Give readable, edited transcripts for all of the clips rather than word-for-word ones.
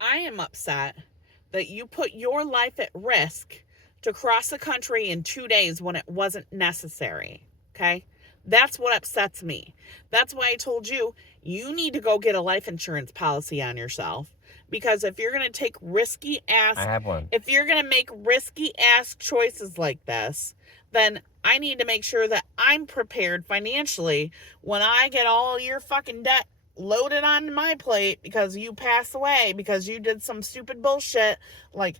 I am upset that you put your life at risk to cross the country in 2 days when it wasn't necessary. Okay? That's what upsets me. That's why I told you, you need to go get a life insurance policy on yourself. Because if you're going to take risky I ass, have one. if you're going to make risky ass choices like this, then I need to make sure that I'm prepared financially when I get all your fucking debt loaded onto my plate because you passed away because you did some stupid bullshit like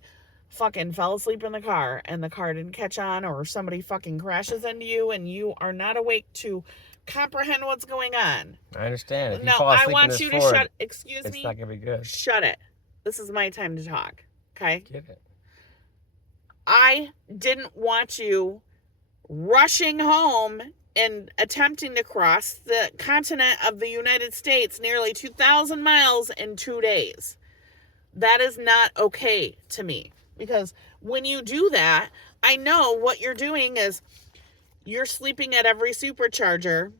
fucking fell asleep in the car and the car didn't catch on, or somebody fucking crashes into you and you are not awake to comprehend what's going on. I understand. If you No, fall I asleep in want this you to Ford, excuse it's not me, gonna be good. shut it. This is my time to talk, okay? Get it. I didn't want you rushing home and attempting to cross the continent of the United States nearly 2,000 miles in 2 days. That is not okay to me, because when you do that, I know what you're doing is you're sleeping at every supercharger,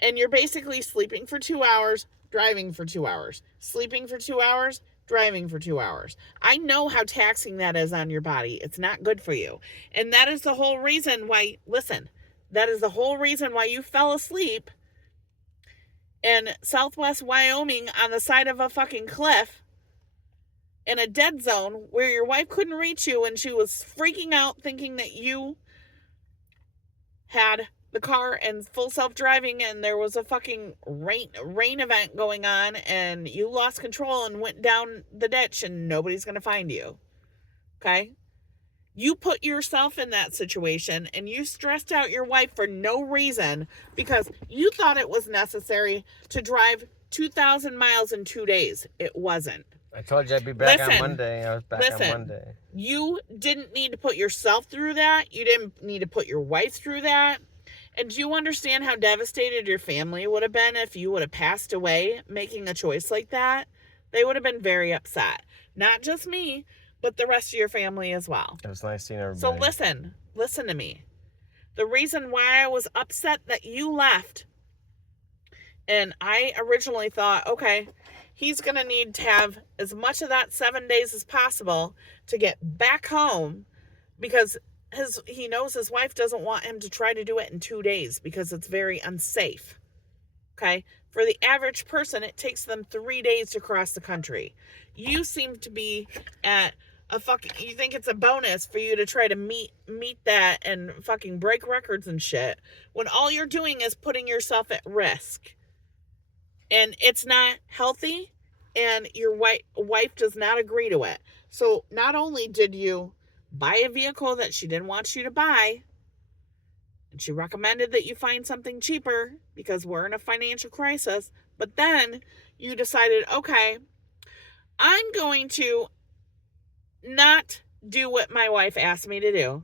and you're basically sleeping for 2 hours, driving for 2 hours, sleeping for 2 hours, driving for 2 hours. I know how taxing that is on your body. It's not good for you. And that is the whole reason why, listen, that is the whole reason why you fell asleep in Southwest Wyoming on the side of a fucking cliff in a dead zone where your wife couldn't reach you and she was freaking out thinking that you had the car and full self-driving and there was a fucking rain event going on and you lost control and went down the ditch and nobody's going to find you. Okay? You put yourself in that situation and you stressed out your wife for no reason because you thought it was necessary to drive 2,000 miles in 2 days. It wasn't. I told you I'd be back on Monday. I was back on Monday. You didn't need to put yourself through that. You didn't need to put your wife through that. And do you understand how devastated your family would have been if you would have passed away making a choice like that? They would have been very upset. Not just me, but the rest of your family as well. It was nice seeing everybody. So listen to me. The reason why I was upset that you left, and I originally thought, okay, he's going to need to have as much of that 7 days as possible to get back home, because he knows his wife doesn't want him to try to do it in 2 days because it's very unsafe. Okay? For the average person, it takes them 3 days to cross the country. You seem to be at you think it's a bonus for you to try to meet that and fucking break records and shit, when all you're doing is putting yourself at risk. And it's not healthy, and your wife does not agree to it. So not only did you buy a vehicle that she didn't want you to buy, and she recommended that you find something cheaper because we're in a financial crisis, but then you decided, okay, I'm going to not do what my wife asked me to do.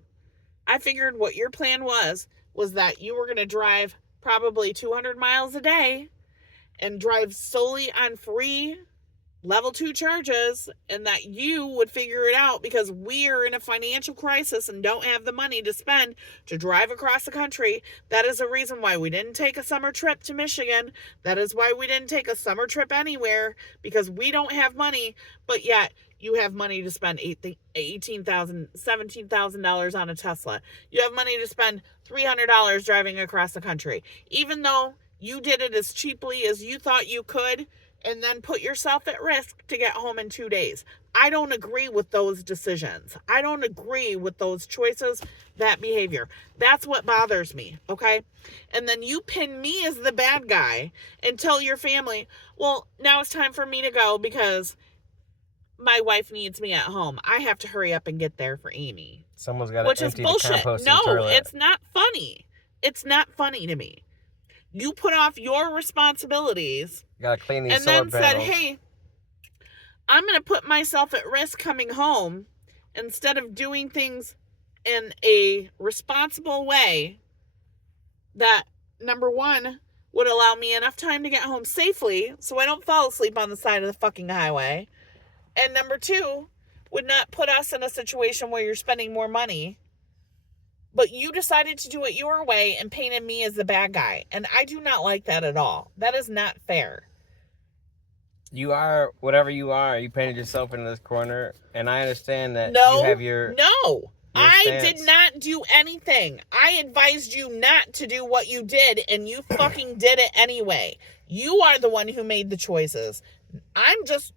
I figured what your plan was that you were going to drive probably 200 miles a day and drive solely on free level 2 charges, and that you would figure it out because we're in a financial crisis and don't have the money to spend to drive across the country. That is the reason why we didn't take a summer trip to Michigan. That is why we didn't take a summer trip anywhere, because we don't have money, but yet you have money to spend $18,000, $17,000 on a Tesla. You have money to spend $300 driving across the country. Even though you did it as cheaply as you thought you could, and then put yourself at risk to get home in 2 days. I don't agree with those decisions. I don't agree with those choices, that behavior. That's what bothers me, okay? And then you pin me as the bad guy and tell your family, well, now it's time for me to go because my wife needs me at home. I have to hurry up and get there for Amy. Someone's got to empty the composting No, toilet. it's not funny. It's not funny to me. You put off your responsibilities, gotta clean these and solar then panels. said, hey, I'm going to put myself at risk coming home instead of doing things in a responsible way that, number one, would allow me enough time to get home safely so I don't fall asleep on the side of the fucking highway. And number two, would not put us in a situation where you're spending more money. But you decided to do it your way and painted me as the bad guy. And I do not like that at all. That is not fair. You are whatever you are. You painted yourself into this corner, and I understand that you have your... No. I did not do anything. I advised you not to do what you did, and you fucking did it anyway. You are the one who made the choices. I'm just...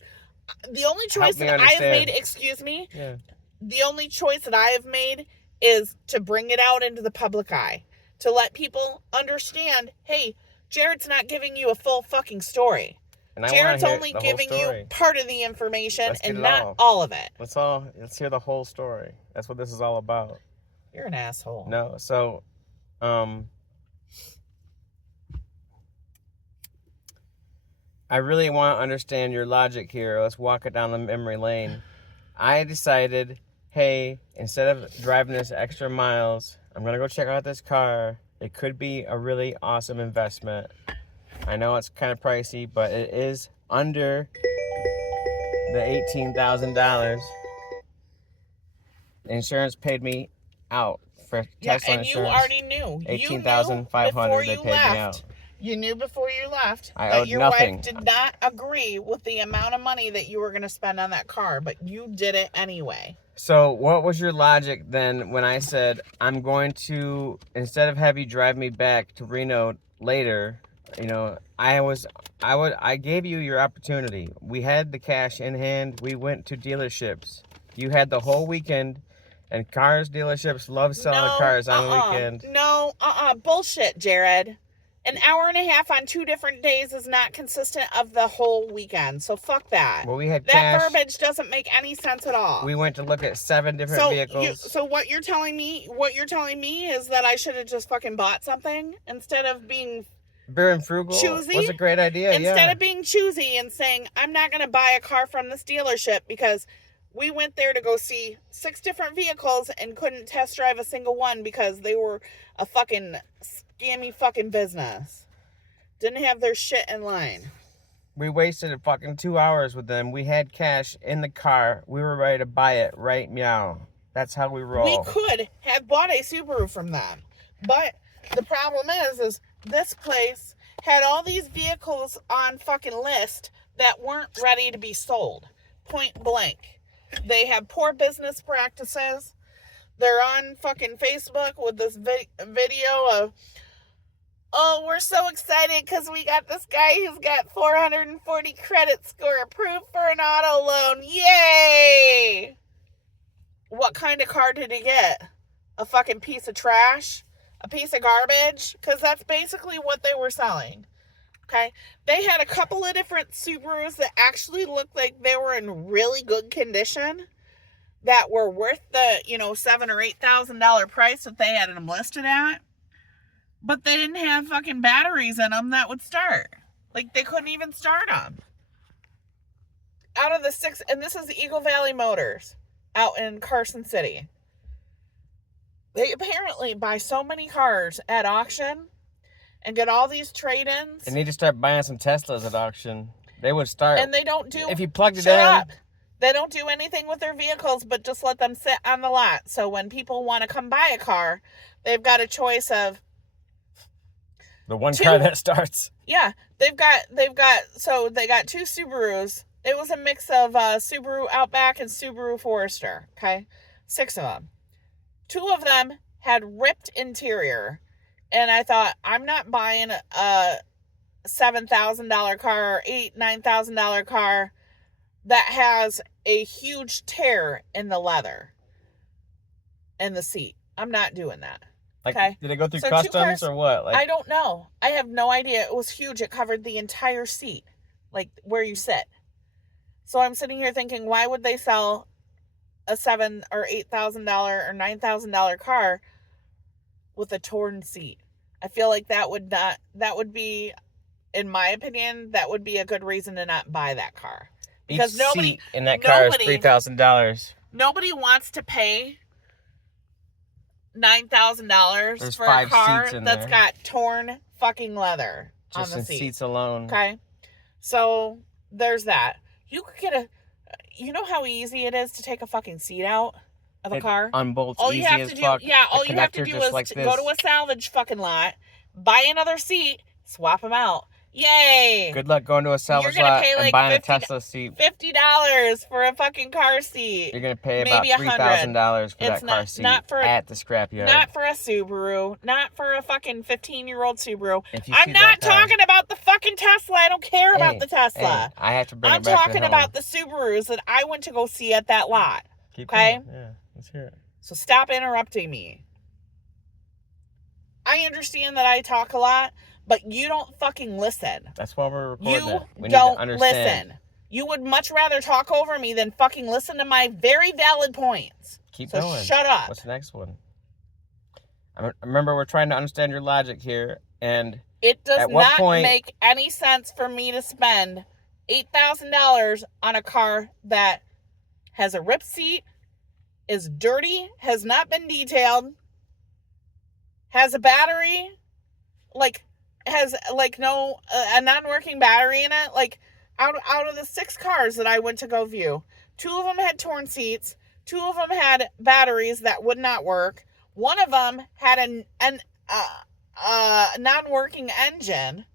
The only choice that I have made... Excuse me? Yeah. The only choice that I have made is to bring it out into the public eye. To let people understand, hey, Jared's not giving you a full fucking story. And Jared's only giving you part of the information and not all of it. Let's hear the whole story. That's what this is all about. You're an asshole. No, so, I really want to understand your logic here. Let's walk it down the memory lane. I decided, hey, instead of driving this extra miles, I'm going to go check out this car. It could be a really awesome investment. I know it's kind of pricey, but it is under the $18,000. Insurance paid me out for Tesla insurance. You already knew. $18,500 they paid me out. You knew before you left that your wife did not agree with the amount of money that you were going to spend on that car, but you did it anyway. So what was your logic then when I said, I'm going to, instead of have you drive me back to Reno later, you know, I gave you your opportunity. We had the cash in hand. We went to dealerships. You had the whole weekend, and dealerships love selling cars on the weekend. Bullshit, Jared. An hour and a half on 2 different days is not consistent of the whole weekend. So fuck that. Well, we had that verbiage doesn't make any sense at all. We went to look at 7 different vehicles. So what you're telling me is that I should have just fucking bought something instead of being frugal. Choosy. Was a great idea. Instead of being choosy and saying, I'm not going to buy a car from this dealership because we went there to go see 6 different vehicles and couldn't test drive a single one because they were a fucking scammy fucking business. Didn't have their shit in line. We wasted fucking 2 hours with them. We had cash in the car. We were ready to buy it right meow. That's how we roll. We could have bought a Subaru from them. But the problem is this place had all these vehicles on fucking list that weren't ready to be sold. Point blank. They have poor business practices. They're on fucking Facebook with this video of, oh, we're so excited because we got this guy who's got 440 credit score approved for an auto loan. Yay! What kind of car did he get? A fucking piece of trash? A piece of garbage? Because that's basically what they were selling. Okay? They had a couple of different Subarus that actually looked like they were in really good condition, that were worth the, $7,000 or $8,000 price that they had them listed at. But they didn't have fucking batteries in them that would start. Like, they couldn't even start them. Out of the 6, and this is Eagle Valley Motors out in Carson City. They apparently buy so many cars at auction and get all these trade-ins. They need to start buying some Teslas at auction. They would start. And they don't do... If you plugged it in... up. They don't do anything with their vehicles but just let them sit on the lot. So when people want to come buy a car, they've got a choice of... The one car that starts. Yeah. They got 2 Subarus. It was a mix of Subaru Outback and Subaru Forester. Okay? 6 of them. 2 of them had ripped interior. And I thought, I'm not buying a $7,000 car or $9,000 car that has a huge tear in the leather and the seat. I'm not doing that. Okay? Did it go through customs or what? I don't know. I have no idea. It was huge. It covered the entire seat, like where you sit. So I'm sitting here thinking, why would they sell a $7,000 or $8,000 or $9,000 car with a torn seat? I feel like that would be, in my opinion, that would be a good reason to not buy that car. Because each seat in that car is $3,000. Nobody wants to pay $9,000 for a car that's got torn fucking leather on the seat. Seats alone. Okay, so there's that. You could get you know how easy it is to take a fucking seat out of a car? Unbolts easy as fuck. Yeah, all you have to do is go to a salvage fucking lot, buy another seat, swap them out. Yay! Good luck going to a salvage gonna lot pay, and like, buying a 50 Tesla seat. $50 for a fucking car seat. You're gonna pay about Maybe $3,000 for It's that car not- seat not for- at the scrapyard. Not for a Subaru. Not for a fucking 15-year-old Subaru. If you I'm see not that car- talking about the fucking Tesla. I don't care about Hey, the Tesla. Hey, I have to bring I'm it back talking to home. about the Subarus that I went to go see at that lot. Keep okay? going. Yeah, let's hear it. So stop interrupting me. I understand that I talk a lot, but you don't fucking listen. That's why we're recording You it. We don't need to understand. listen. You would much rather talk over me than fucking listen to my very valid points. Keep So going. shut up. What's the next one? Remember, we're trying to understand your logic here, and It does At what not point- make any sense for me to spend $8,000 on a car that has a ripped seat, is dirty, has not been detailed, has a battery, has no a non-working battery in it. Like out of the 6 cars that I went to go view, 2 of them had torn seats, 2 of them had batteries that would not work. One of them had a non-working engine,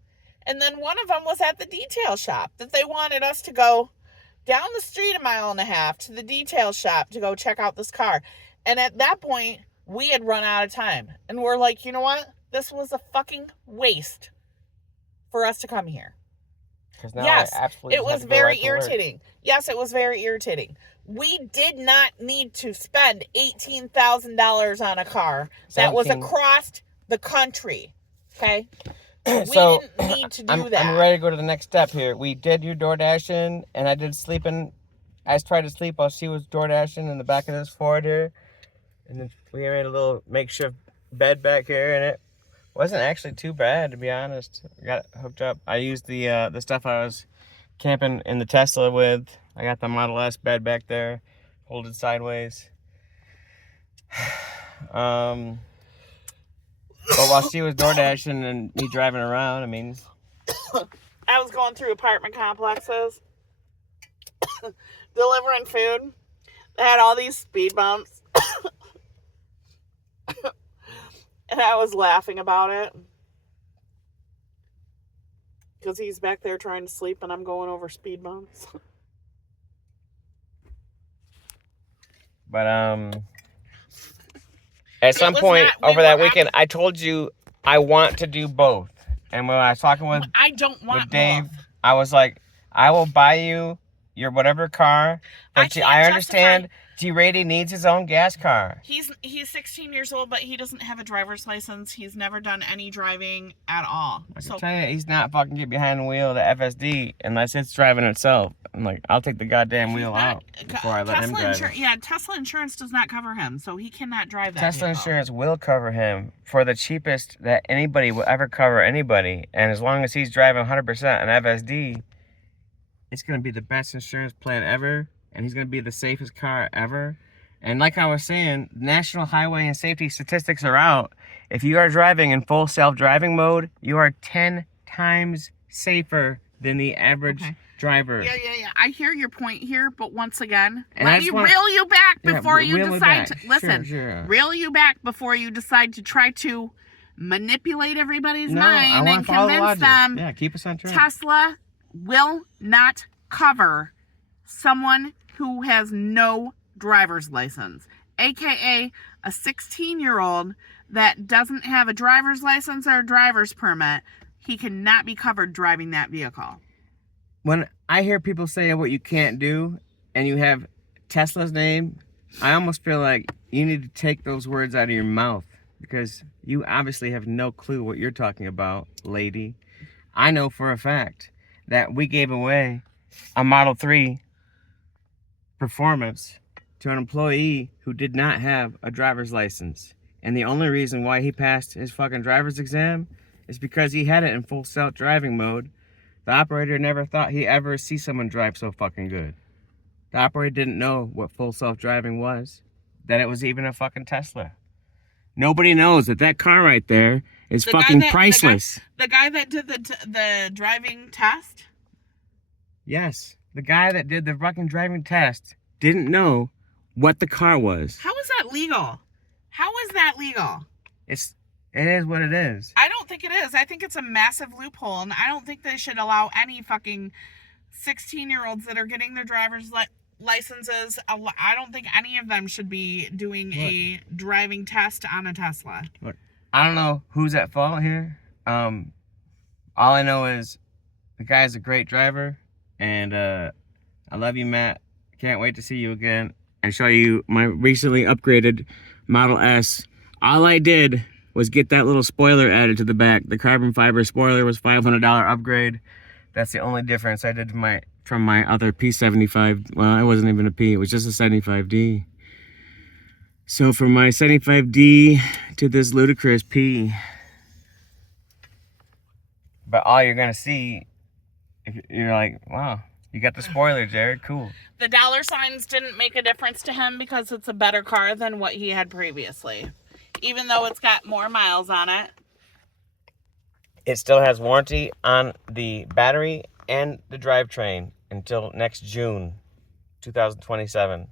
and then one of them was at the detail shop that they wanted us to go down the street 1.5 miles to the detail shop to go check out this car. And at that point, we had run out of time, and we're like, you know what? This was a fucking waste for us to come here. because now Yes, I absolutely it just have was to go very right to work. irritating. Yes, it was very irritating. We did not need to spend $18,000 on a car that was 17. across the country. Okay? So we didn't need to do that. I'm ready to go to the next step here. We did your door dashing, and I did sleeping. I tried to sleep while she was door dashing in the back of this Ford here, and then we made a little makeshift bed back here, and it wasn't actually too bad, to be honest. I got it hooked up. I used the stuff I was camping in the Tesla with. I got the Model S bed back there, folded sideways. But while she was door dashing and me driving around, I mean, I was going through apartment complexes, delivering food. They had all these speed bumps. And I was laughing about it. Because he's back there trying to sleep and I'm going over speed bumps. but at some was point not- we over that were weekend, I told you I want to do both. And when I was talking with I don't want Dave, both. I was like, I will buy you your whatever car. But can't I understand G-Rady needs his own gas car. He's 16 years old, but he doesn't have a driver's license. He's never done any driving at all. I So can tell you, he's not fucking get behind the wheel of the FSD unless it's driving itself. I'm like, I'll take the goddamn wheel out before I let him drive it. Tesla insurance does not cover him, so he cannot drive that Tesla vehicle. insurance will cover him for the cheapest that anybody will ever cover anybody. And as long as he's driving 100% an FSD, it's going to be the best insurance plan ever. And he's going to be the safest car ever. And like I was saying, National Highway and Safety statistics are out. If you are driving in full self-driving mode, you are 10 times safer than the average driver. Yeah. I hear your point here, but once again, And I let just me wanna- reel you back Yeah, before you reel it decide back. to listen. Sure. Reel you back before you decide to try to manipulate everybody's No, I mind wanna and follow the convince logic. them Yeah, keep us on track. Tesla will not cover someone who has no driver's license, aka a 16-year-old that doesn't have a driver's license or a driver's permit. He cannot be covered driving that vehicle. When I hear people say what you can't do and you have Tesla's name, I almost feel like you need to take those words out of your mouth because you obviously have no clue what you're talking about, lady. I know for a fact that we gave away a Model 3 Performance to an employee who did not have a driver's license. And the only reason why he passed his fucking driver's exam is because he had it in full self-driving mode. The operator never thought he'd ever see someone drive so fucking good. The operator didn't know what full self-driving was, that it was even a fucking Tesla. Nobody knows that that car right there is The guy fucking that- priceless. The guy that did the driving test? Yes, the guy that did the fucking driving test didn't know what the car was. How is that legal? How is that legal? It is what it is. I don't don't think it is. I think it's a massive loophole, and I don't think they should allow any fucking 16-year-olds that are getting their driver's licenses. I don't think any of them should be doing a driving test on a Tesla. Look, I don't know who's at fault here. All I know is the guy's a great driver, and I love you, Matt. Can't wait to see you again and show you my recently upgraded Model S. All I did was get that little spoiler added to the back. The carbon fiber spoiler was $500 upgrade. That's the only difference I did from my other P75. Well, it wasn't even a P, it was just a 75D. So from my 75D to this ludicrous P. But all you're gonna see, you're like, wow, you got the spoiler, Jared, cool. The dollar signs didn't make a difference to him because it's a better car than what he had previously. Even though it's got more miles on it. It still has warranty on the battery and the drivetrain until next June 2027.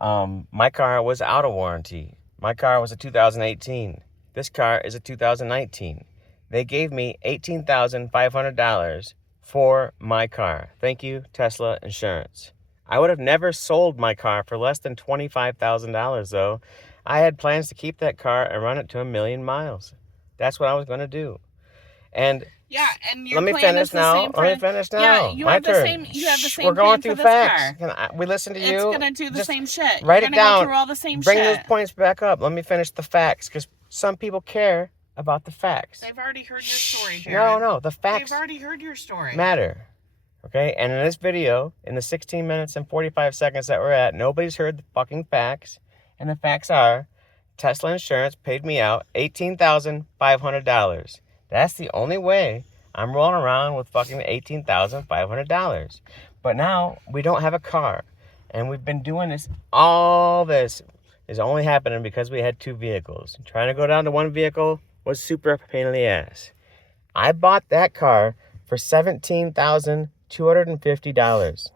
My car was out of warranty. My car was a 2018. This car is a 2019. They gave me $18,500 for my car. Thank you, Tesla Insurance. I would have never sold my car for less than $25,000 though. I had plans to keep that car and run it to 1,000,000 miles. That's what I was going to do. And yeah, and your let me plan finish is the now. same for, Let me finish now. Yeah, you My have the turn. same. You have the same. We're going plan through for this facts. car. We listen to you. It's gonna do the same shit. Write You're it gonna down. Go through all the same Bring shit. those points back up. Let me finish the facts, because some people care about the facts. They've already heard your story, Jared. No, the facts. They've already heard your story. Matter. Okay, and in this video, in the 16 minutes and 45 seconds that we're at, nobody's heard the fucking facts, and the facts are, Tesla Insurance paid me out $18,500. That's the only way I'm rolling around with fucking $18,500. But now we don't have a car, and we've been doing this. All this is only happening because we had two vehicles. Trying to go down to one vehicle was super pain in the ass. I bought that car for $17,250,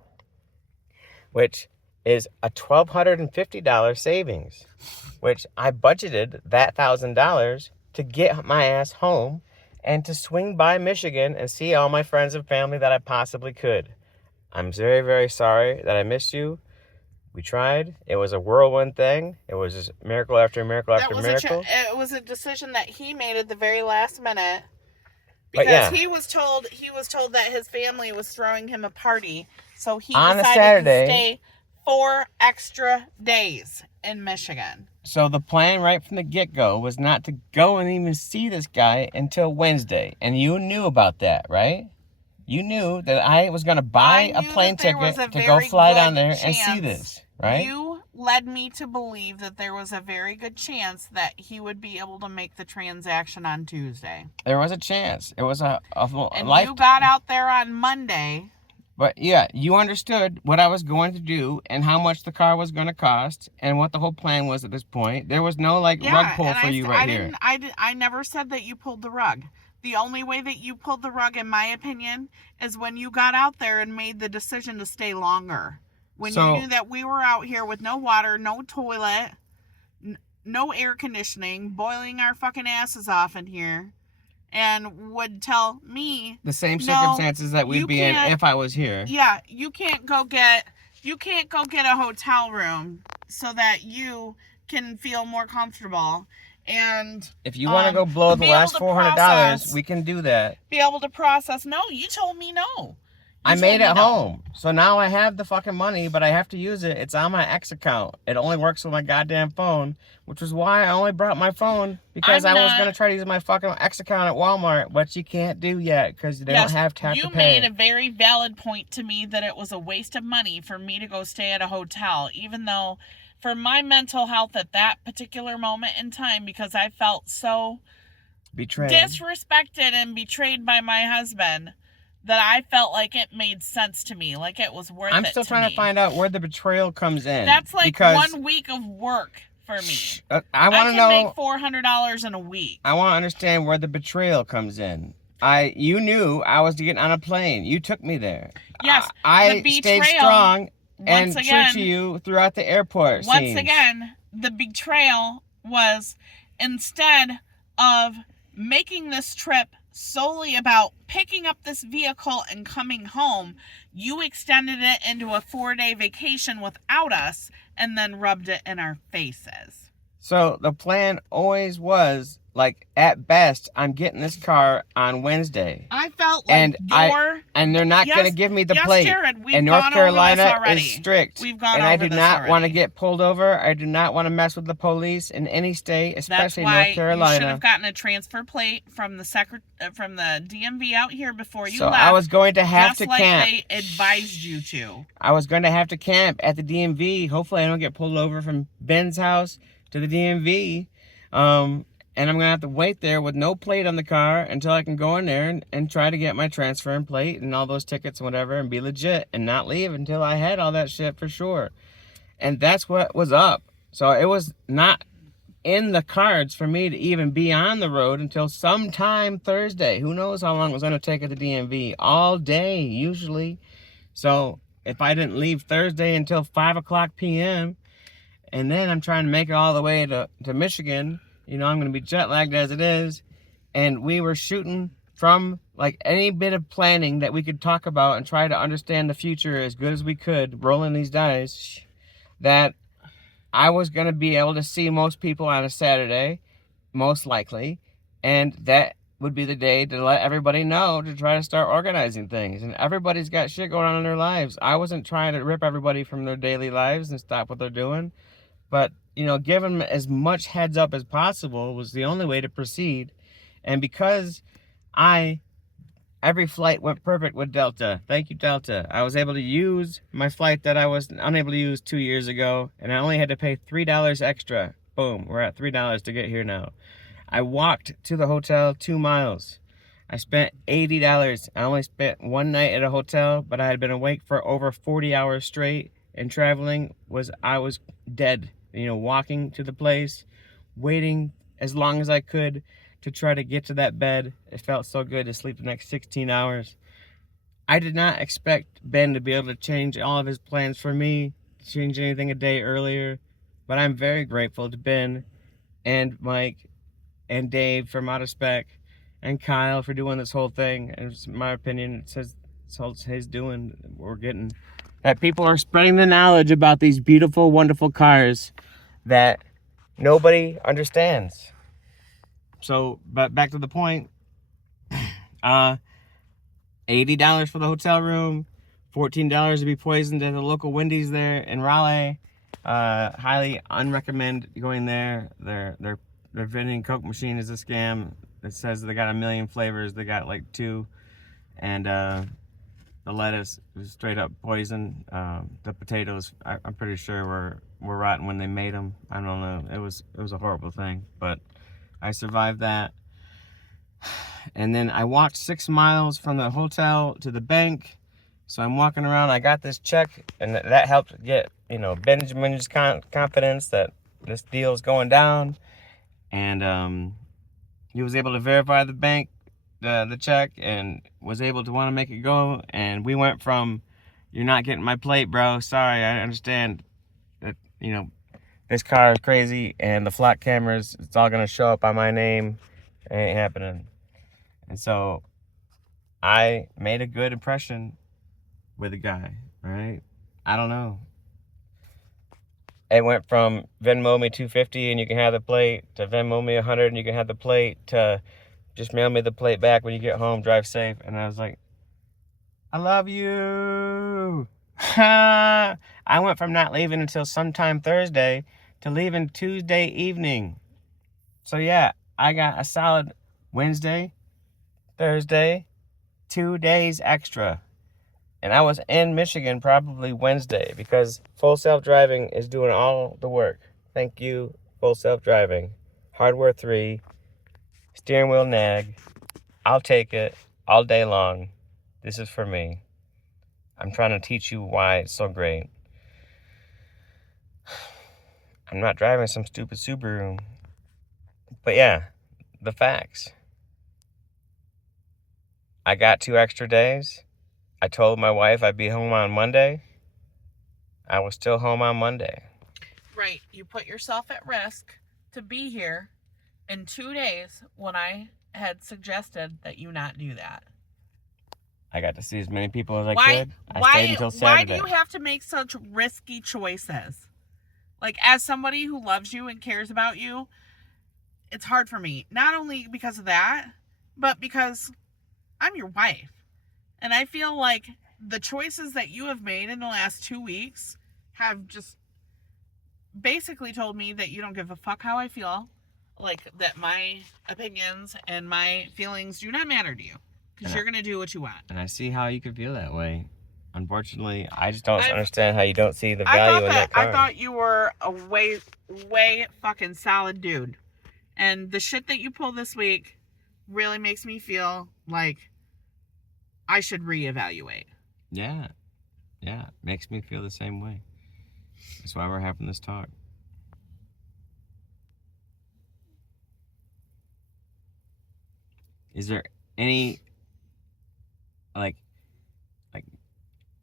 which is a $1,250 savings, which I budgeted that $1,000 to get my ass home and to swing by Michigan and see all my friends and family that I possibly could. I'm very, very sorry that I missed you. We tried. It was a whirlwind thing. It was just miracle after miracle after miracle. It was a decision that he made at the very last minute. But Because yeah. he was told that his family was throwing him a party, so he On a decided Saturday, to stay 4 extra days in Michigan. So the plan right from the get-go was not to go and even see this guy until Wednesday. And you knew about that, right? You knew that I was going to buy a plane ticket to go fly down there and see this, right? You led me to believe that there was a very good chance that he would be able to make the transaction on Tuesday. There was a chance. It was a And life. you got out there on Monday. But yeah, you understood what I was going to do and how much the car was going to cost and what the whole plan was at this point. There was no rug pull for you right here. I never said that you pulled the rug. The only way that you pulled the rug, in my opinion, is when you got out there and made the decision to stay longer. When you knew that we were out here with no water, no toilet, no air conditioning, boiling our fucking asses off in here, and would tell me the same circumstances that we'd be in if I was here. Yeah, you can't go get a hotel room so that you can feel more comfortable. And if you want to go blow the last $400, we can do that. Be able to process. No, you told me no. I made it home. So now I have the fucking money, but I have to use it. It's on my X account. It only works with my goddamn phone, which is why I only brought my phone, because I was going to try to use my fucking X account at Walmart, but you can't do yet because they don't have time to pay. You made a very valid point to me that it was a waste of money for me to go stay at a hotel, even though for my mental health at that particular moment in time, because I felt so betrayed, disrespected and betrayed by my husband, that I felt like it made sense to me, like it was worth it. I'm still trying to find out where the betrayal comes in. That's like 1 week of work for me. I want to know. I can make $400 in a week. I want to understand where the betrayal comes in. You knew I was getting on a plane. You took me there. Yes, I stayed strong and true to you throughout the airport. Once again, the betrayal was, instead of making this trip solely about picking up this vehicle and coming home, you extended it into a 4-day vacation without us and then rubbed it in our faces. So the plan always was, like, at best, I'm getting this car on Wednesday. I felt like and they're not going to give me the plate. Jared, we've and North gone Carolina over this already. is strict. We've gone and over I do this not already. want to get pulled over. I do not want to mess with the police in any state, especially That's why North Carolina. You should have gotten a transfer plate from the from the DMV out here before you so left. I was going to have to like camp. They advised you to. I was going to have to camp at the DMV. Hopefully I don't get pulled over from Ben's house to the DMV. And I'm going to have to wait there with no plate on the car until I can go in there and try to get my transfer and plate and all those tickets and whatever and be legit and not leave until I had all that shit for sure. And that's what was up. So it was not in the cards for me to even be on the road until sometime Thursday. Who knows how long it was going to take at the DMV? All day, usually. So if I didn't leave Thursday until 5 o'clock p.m., and then I'm trying to make it all the way to Michigan, you know, I'm going to be jet lagged as it is. And we were shooting from, like, any bit of planning that we could talk about and try to understand the future as good as we could, rolling these dice, that I was going to be able to see most people on a Saturday, most likely. And that would be the day to let everybody know to try to start organizing things. And everybody's got shit going on in their lives. I wasn't trying to rip everybody from their daily lives and stop what they're doing. But, you know, give them as much heads up as possible was the only way to proceed. And because every flight went perfect with Delta. Thank you, Delta. I was able to use my flight that I was unable to use 2 years ago. And I only had to pay $3 extra. Boom, we're at $3 to get here now. I walked to the hotel 2 miles. I spent $80. I only spent one night at a hotel, but I had been awake for over 40 hours straight. And traveling I was dead. You know, walking to the place, waiting as long as I could to try to get to that bed. It felt so good to sleep the next 16 hours. I did not expect Ben to be able to change all of his plans for me, change anything a day earlier. But I'm very grateful to Ben and Mike and Dave from Out of Spec and Kyle for doing this whole thing. And it's my opinion, it says it's his doing. We're getting that people are spreading the knowledge about these beautiful, wonderful cars that nobody understands. So, but back to the point, $80 for the hotel room, $14 to be poisoned at the local Wendy's there in Raleigh. Highly unrecommend going there. Their vending Coke machine is a scam. It says they got 1 million flavors. They got like 2, and the lettuce was straight up poison. The potatoes, I'm pretty sure were rotten when they made them. I don't know. It was a horrible thing, but I survived that. And then I walked 6 miles from the hotel to the bank. So I'm walking around. I got this check, and that helped get, you know, Benjamin's confidence that this deal is going down. And he was able to verify the bank, the check, and was able to want to make it go. And we went from, you're not getting my plate, bro. Sorry, I understand that, you know, this car is crazy and the flock cameras, it's all gonna show up on my name. It ain't happening. And so I made a good impression with the guy, right? I don't know. It went from Venmo me $250 and you can have the plate, to Venmo me $100 and you can have the plate, to just mail me the plate back when you get home, drive safe. And I was like, I love you. I went from not leaving until sometime Thursday to leaving Tuesday evening. So yeah, I got a solid Wednesday, Thursday, 2 days extra. And I was in Michigan probably Wednesday because Full Self-Driving is doing all the work. Thank you, Full Self-Driving. Hardware 3, steering wheel nag. I'll take it all day long. This is for me. I'm trying to teach you why it's so great. I'm not driving some stupid Subaru. But yeah, the facts. I got 2 extra days. I told my wife I'd be home on Monday. I was still home on Monday. Right. You put yourself at risk to be here in 2 days when I had suggested that you not do that. I got to see as many people as I could. I stayed until Saturday. Why do you have to make such risky choices? Like, as somebody who loves you and cares about you, it's hard for me. Not only because of that, but because I'm your wife. And I feel like the choices that you have made in the last 2 weeks have just basically told me that you don't give a fuck how I feel. Like, that my opinions and my feelings do not matter to you. Because you're going to do what you want. And I see how you could feel that way. Unfortunately, I just don't understand how you don't see the value in that car. I thought you were a way fucking solid dude. And the shit that you pulled this week really makes me feel like I should reevaluate. Yeah. Yeah. Makes me feel the same way. That's why we're having this talk. Is there any, like,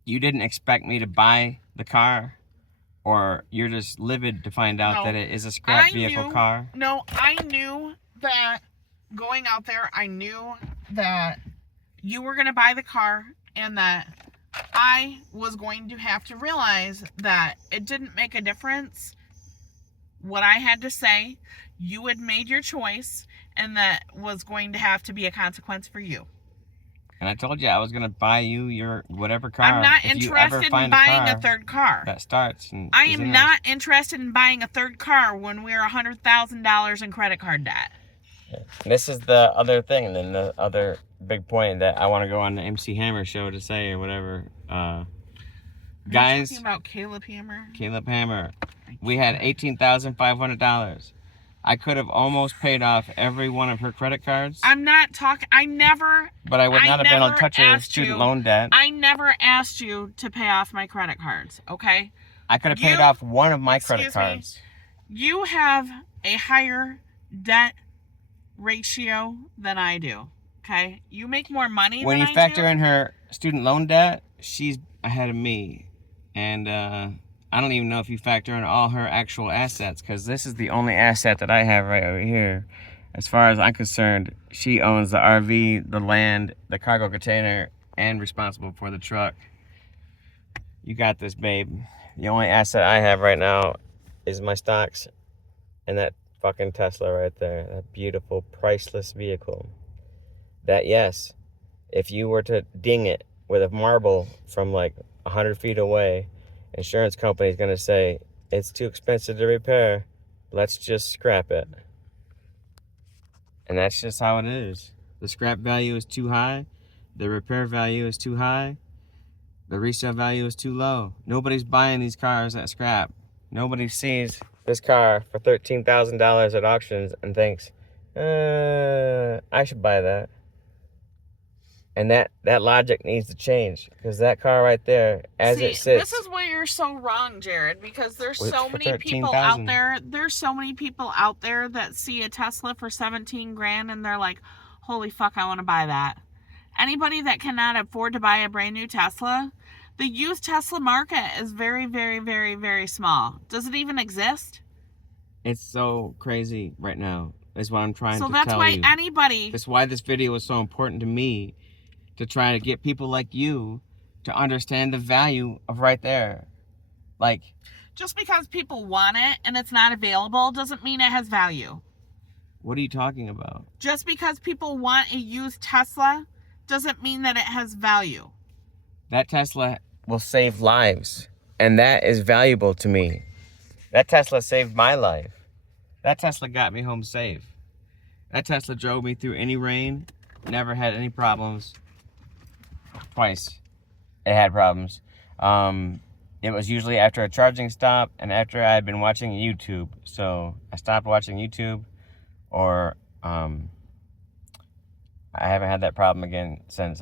you didn't expect me to buy the car? Or you're just livid to find out that it is a scrap vehicle car? No, I knew that going out there, I knew that you were going to buy the car and that I was going to have to realize that it didn't make a difference what I had to say. You had made your choice and that was going to have to be a consequence for you. And I told you I was going to buy you your whatever car. I'm not interested in buying a third car. That starts. I am not interested in buying a third car when we're $100,000 in credit card debt. This is the other thing, and then the other big point that I want to go on the MC Hammer show to say or whatever. Guys, talking about Caleb Hammer. Caleb Hammer. We had $18,500. I could have almost paid off every one of her credit cards. I'm not talking. But I would not have been able to touch her student loan debt. I never asked you to pay off my credit cards, okay? I could have paid off one of my credit cards. You have a higher debt ratio than I do, okay? You make more money than I do. When you factor in her student loan debt, she's ahead of me. And I don't even know if you factor in all her actual assets, because this is the only asset that I have right over here. As far as I'm concerned, she owns the RV, the land, the cargo container, and responsible for the truck. You got this, babe. The only asset I have right now is my stocks and that fucking Tesla right there. That beautiful, priceless vehicle. That, yes, if you were to ding it with a marble from like 100 feet away, insurance company is going to say, it's too expensive to repair. Let's just scrap it. And that's just how it is. The scrap value is too high. The repair value is too high. The resale value is too low. Nobody's buying these cars at scrap. Nobody sees this car for $13,000 at auctions and thinks, I should buy that. And that logic needs to change, because that car right there, it sits. This is where you're so wrong, Jared, because there's so many people out there. There's so many people out there that see a Tesla for 17 grand and they're like, holy fuck, I want to buy that. Anybody that cannot afford to buy a brand new Tesla, the used Tesla market is very, very, very, very small. Does it even exist? It's so crazy right now, is what I'm trying to tell you. So that's why anybody... That's why this video is so important to me, to try to get people like you to understand the value of right there. Like, just because people want it and it's not available doesn't mean it has value. What are you talking about? Just because people want a used Tesla doesn't mean that it has value. That Tesla will save lives, and that is valuable to me. That Tesla saved my life. That Tesla got me home safe. That Tesla drove me through any rain, never had any problems. Twice it had problems. It was usually after a charging stop and after I had been watching YouTube. So I stopped watching YouTube, or I haven't had that problem again since,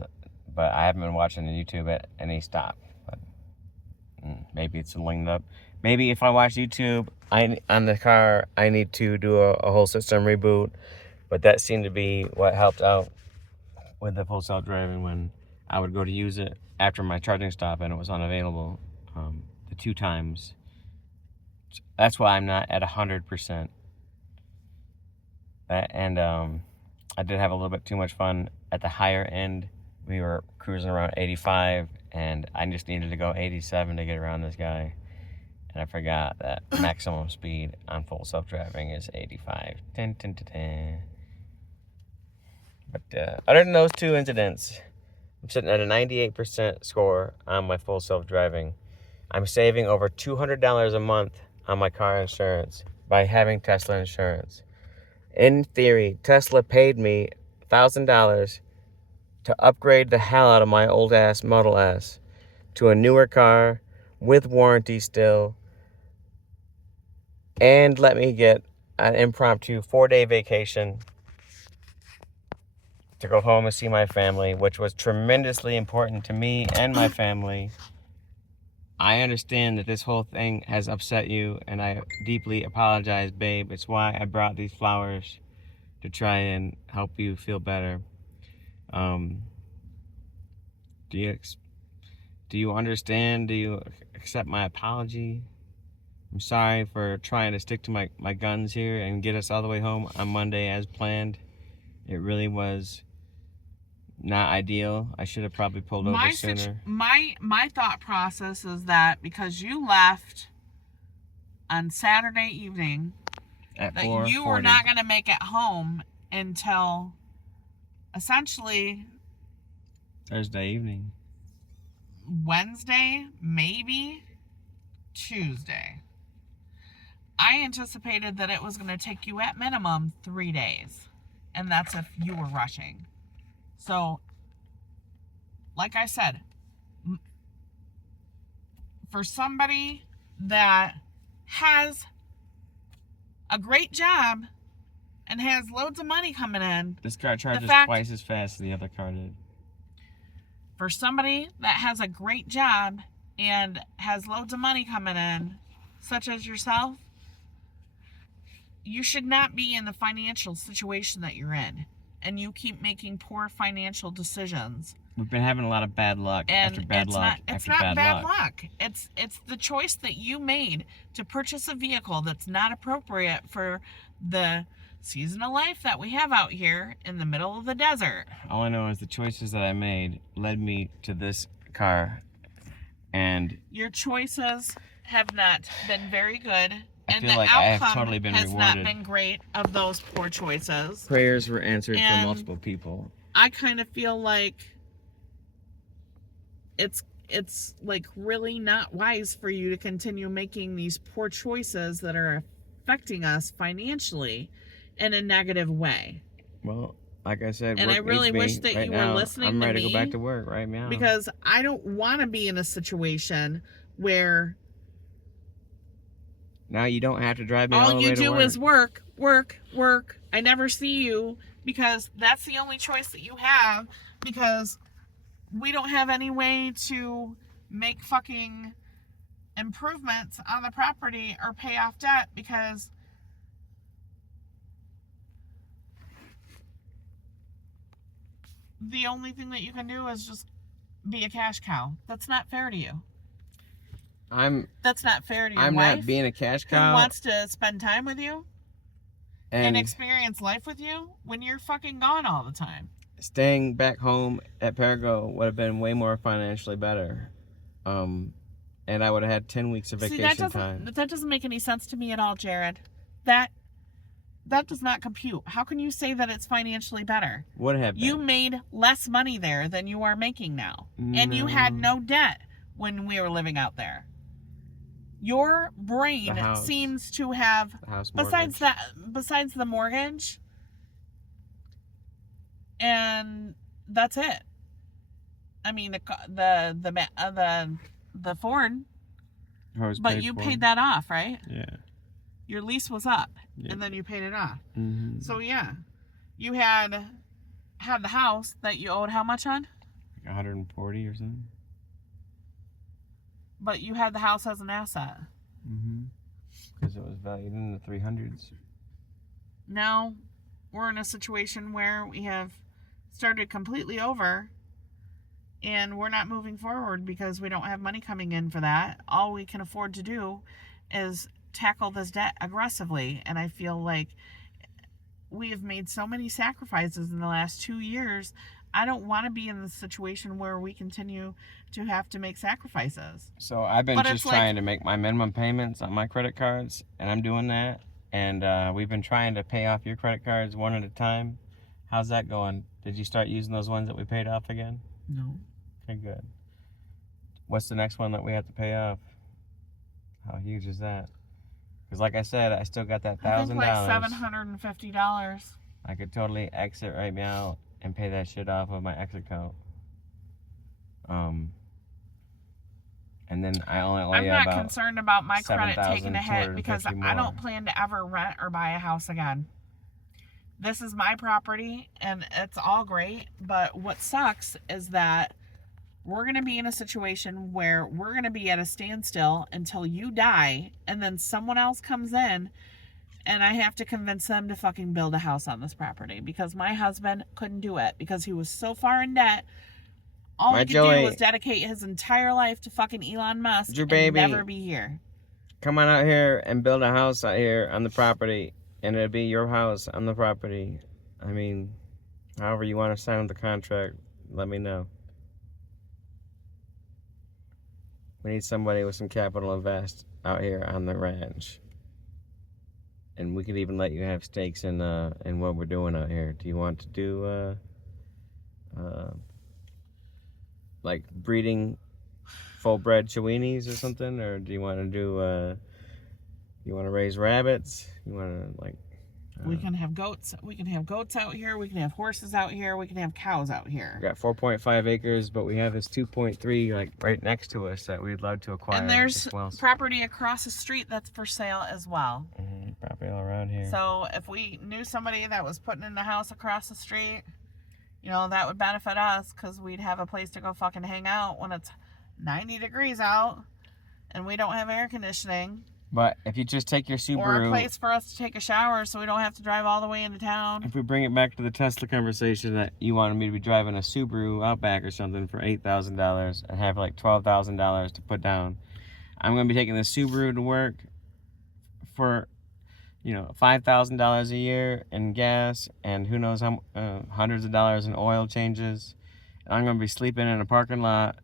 but I haven't been watching the YouTube at any stop. But maybe it's linked up. Maybe if I watch YouTube on the car, I need to do a whole system reboot. But that seemed to be what helped out with the full self-driving when I would go to use it after my charging stop and it was unavailable the 2 times. That's why I'm not at 100%. And I did have a little bit too much fun at the higher end. We were cruising around 85, and I just needed to go 87 to get around this guy. And I forgot that maximum speed on full self-driving is 85. Dun, dun, dun, dun. But other than those two incidents, I'm sitting at a 98% score on my full self-driving. I'm saving over $200 a month on my car insurance by having Tesla insurance. In theory, Tesla paid me $1,000 to upgrade the hell out of my old ass Model S to a newer car with warranty still, and let me get an impromptu 4-day vacation to go home and see my family, which was tremendously important to me and my family. I understand that this whole thing has upset you, and I deeply apologize, babe. It's why I brought these flowers, to try and help you feel better. Do you understand? Do you accept my apology? I'm sorry for trying to stick to my guns here and get us all the way home on Monday as planned. It really was not ideal. I should have probably pulled over sooner. My thought process is that because you left on Saturday evening, At that 4:40. you were not going to make it home until essentially Thursday evening. Wednesday, maybe Tuesday. I anticipated that it was going to take you at minimum 3 days. And that's if you were rushing. So, like I said, for somebody that has a great job and has loads of money coming in, This car charges twice as fast as the other car did. for somebody that has a great job and has loads of money coming in, such as yourself, you should not be in the financial situation that you're in. And you keep making poor financial decisions. We've been having a lot of bad luck after bad luck after bad luck. It's the choice that you made to purchase a vehicle that's not appropriate for the season of life that we have out here in the middle of the desert. All I know is the choices that I made led me to this car, and Your choices have not been very good. And feel the like I have outcome totally been has rewarded. not been great of those poor choices. prayers were answered And for multiple people. I kind of feel like it's like really not wise for you to continue making these poor choices that are affecting us financially in a negative way. Well, like I said, And work I really needs me wish that right you were now. listening I'm to ready to me, go back to work right now. because I don't want to be in a situation where Now you don't have to drive me all all the way you to do work. is work. I never see you, because that's the only choice that you have, because we don't have any way to make fucking improvements on the property or pay off debt, because the only thing that you can do is just be a cash cow. That's not fair to you. That's not fair to your I'm wife, not being a cash who cow. wants to spend time with you and and experience life with you when you're fucking gone all the time. staying back home at Parago would have been way more financially better. And I would have had 10 weeks of vacation time. That doesn't make any sense to me at all, Jared. That does not compute. How can you say that it's financially better? Would have been. You made less money there than you are making now. And you had no debt when we were living out there. Your brain The house. seems to have, The house besides the mortgage, and that's it. I mean, the Ford, but you paid that off, right? Yeah. Your lease was up, Yeah. and then you paid it off. Mm-hmm. So yeah, you had the house that you owed how much on? Like 140 or something. But you had the house as an asset. Mm-hmm. Because it was valued in the 300s. Now we're in a situation where we have started completely over, and we're not moving forward because we don't have money coming in for that. All we can afford to do is tackle this debt aggressively, and I feel like we have made so many sacrifices in the last 2 years. I don't want to be in the situation where we continue to have to make sacrifices. So I've been But just it's like- trying to make my minimum payments on my credit cards, and I'm doing that. And we've been trying to pay off your credit cards one at a time. How's that going? Did you start using those ones that we paid off again? No. Okay, good. What's the next one that we have to pay off? How huge is that? Because like I said, I still got that I think $1,000. like $750. I could totally exit right now and pay that shit off of my X account. And then I only owe I'm you not about concerned about my credit taking a hit because $7,250 I don't more. plan to ever rent or buy a house again. This is my property and it's all great, but what sucks is that we're going to be in a situation where we're going to be at a standstill until you die, and then someone else comes in and I have to convince them to fucking build a house on this property because my husband couldn't do it because he was so far in debt. All My he could Joey- do was dedicate his entire life to fucking Elon Musk Drew and baby. never be here. Come on out here and build a house out here on the property, and it'll be your house on the property. I mean, however you want to sign the contract, let me know. We need somebody with some capital invest out here on the ranch. And we could even let you have stakes in what we're doing out here. Do you want to do like breeding full-bred Chihuahuas or something, or do you want to do you want to raise rabbits? You want to like We can have goats. We can have goats out here. We can have horses out here. We can have cows out we here. got 4.5 acres, but we have this 2.3 like right next to us that we'd love to acquire. And there's as well. property across the street that's for sale as well. Property all around here. So if we knew somebody that was putting in a house across the street, you know, that would benefit us because we'd have a place to go fucking hang out when it's 90 degrees out and we don't have air conditioning. But if you just take your Or a Subaru, place for us to take a shower so we don't have to drive all the way into town. if we bring it back to the Tesla conversation that you wanted me to be driving a Subaru Outback or something for $8,000 and have like $12,000 to put down, I'm going to be taking the Subaru to work for, you know, $5,000 a year in gas and who knows how hundreds of dollars in oil changes. And I'm going to be sleeping in a parking lot,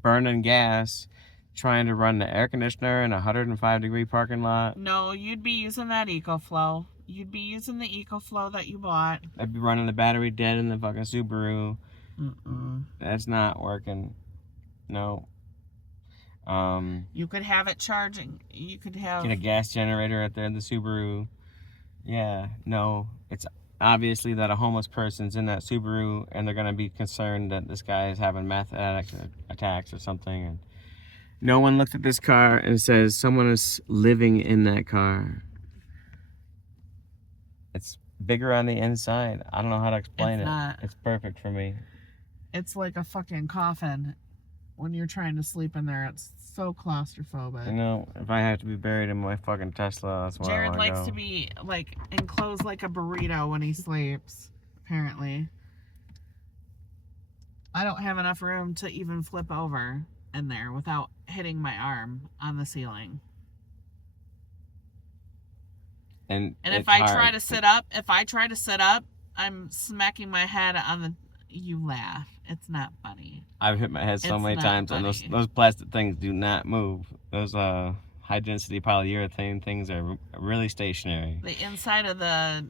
burning gas, trying to run the air conditioner in a 105-degree parking lot. No, you'd be using that EcoFlow. You'd be using the EcoFlow that you bought. I'd be running the battery dead in the fucking Subaru. Mm-mm. That's not working. No. You could have it charging. You could have... Get a gas generator out there in the Subaru. Yeah, no. It's obviously that a homeless person's in that Subaru and they're going to be concerned that this guy is having meth addict attacks or something. And no one looked at this car and says someone is living in that car. It's bigger on the inside. I don't know how to explain It's it. not. It's perfect for me. It's like a fucking coffin when you're trying to sleep in there. It's so claustrophobic. You know, if I have to be buried in my fucking Tesla, that's where I Jared want to go. likes to be like enclosed like a burrito when he sleeps, apparently. I don't have enough room to even flip over in there without hitting my arm on the ceiling. And And if it's I hard. try to sit up, I'm smacking my head on the... You laugh. It's not funny. I've hit my head so It's many not times, and funny. those plastic things do not move. Those high density polyurethane things are really stationary. The inside of the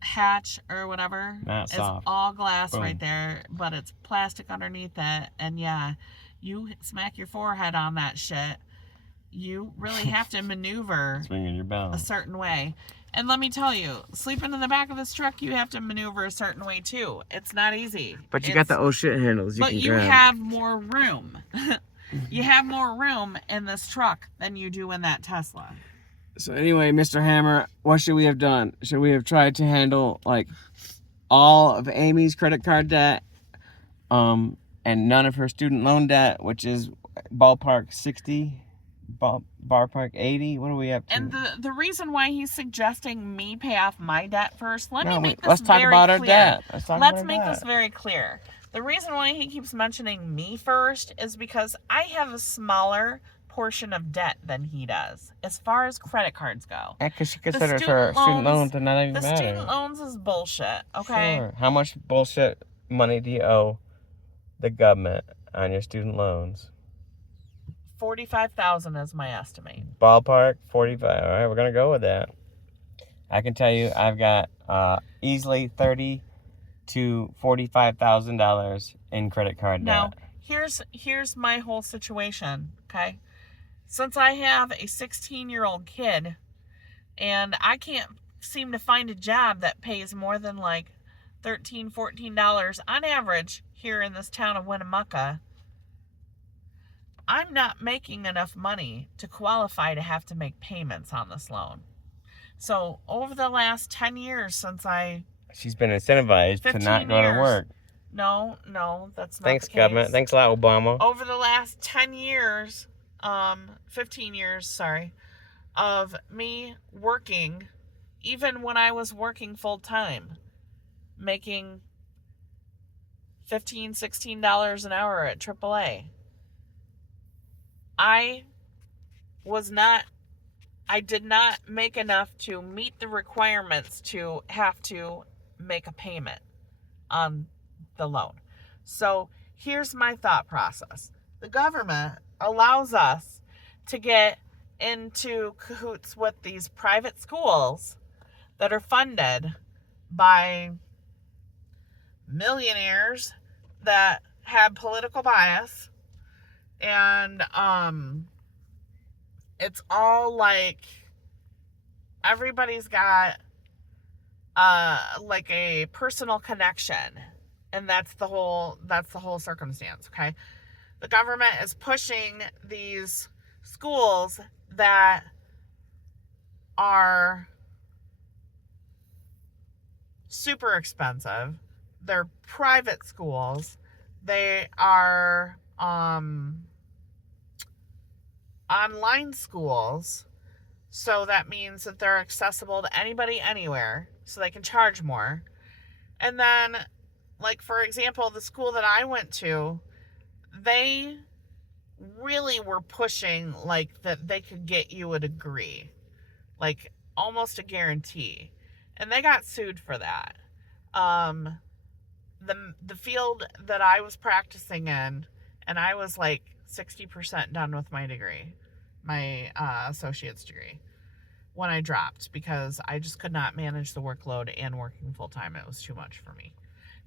hatch or whatever Not is soft. all glass Boom. right there, but it's plastic underneath it. And yeah, you smack your forehead on that shit, you really have to maneuver It's ringing your bell. a certain way. And let me tell you, sleeping in the back of this truck, you have to maneuver a certain way too. It's not easy. But you got the oh shit handles. But can you grab. have more room. You have more room in this truck than you do in that Tesla. So anyway, Mr. Hammer, what should we have done? Should we have tried to handle like all of Amy's credit card debt, and none of her student loan debt, which is ballpark 60, ballpark 80? What are we up to? And the reason why he's suggesting me pay off my debt first, let me make this let's talk very about our clear. debt. Let's talk about Let's our make debt. this very clear. The reason why he keeps mentioning me first is because I have a smaller portion of debt than he does, as far as credit cards go. Yeah, because she considers her student loans to not even The matter. student loans is bullshit, okay? Sure. How much bullshit money do you owe the government on your student loans? $45,000 is my estimate. Ballpark, 45. All right, we're going to go with that. I can tell you I've got easily $30,000 to $45,000 in credit card debt. Now, here's my whole situation, okay? Since I have a 16-year-old kid and I can't seem to find a job that pays more than like $13, $14 on average here in this town of Winnemucca, I'm not making enough money to qualify to have to make payments on this loan. So over the last 10 years since She's been incentivized to not go to work. No, that's not Thanks, the case. government. Thanks a lot, Obama. Over the last 10 years, 15 years, sorry, of me working, even when I was working full time, making $15, $16 an hour at AAA, I did not make enough to meet the requirements to have to make a payment on the loan. So here's my thought process. The government allows us to get into cahoots with these private schools that are funded by millionaires that have political bias. And it's all like everybody's got like a personal connection, and that's the whole circumstance. Okay, the government is pushing these schools that are super expensive. They're private schools. They are online schools, so that means that they're accessible to anybody anywhere, so they can charge more. And then, like, for example, the school that I went to, they really were pushing like that they could get you a degree, like almost a guarantee, and they got sued for that. The field that I was practicing in, and I was like 60% done with my degree, my associate's degree, when I dropped, because I just could not manage the workload and working full time. It was too much for me.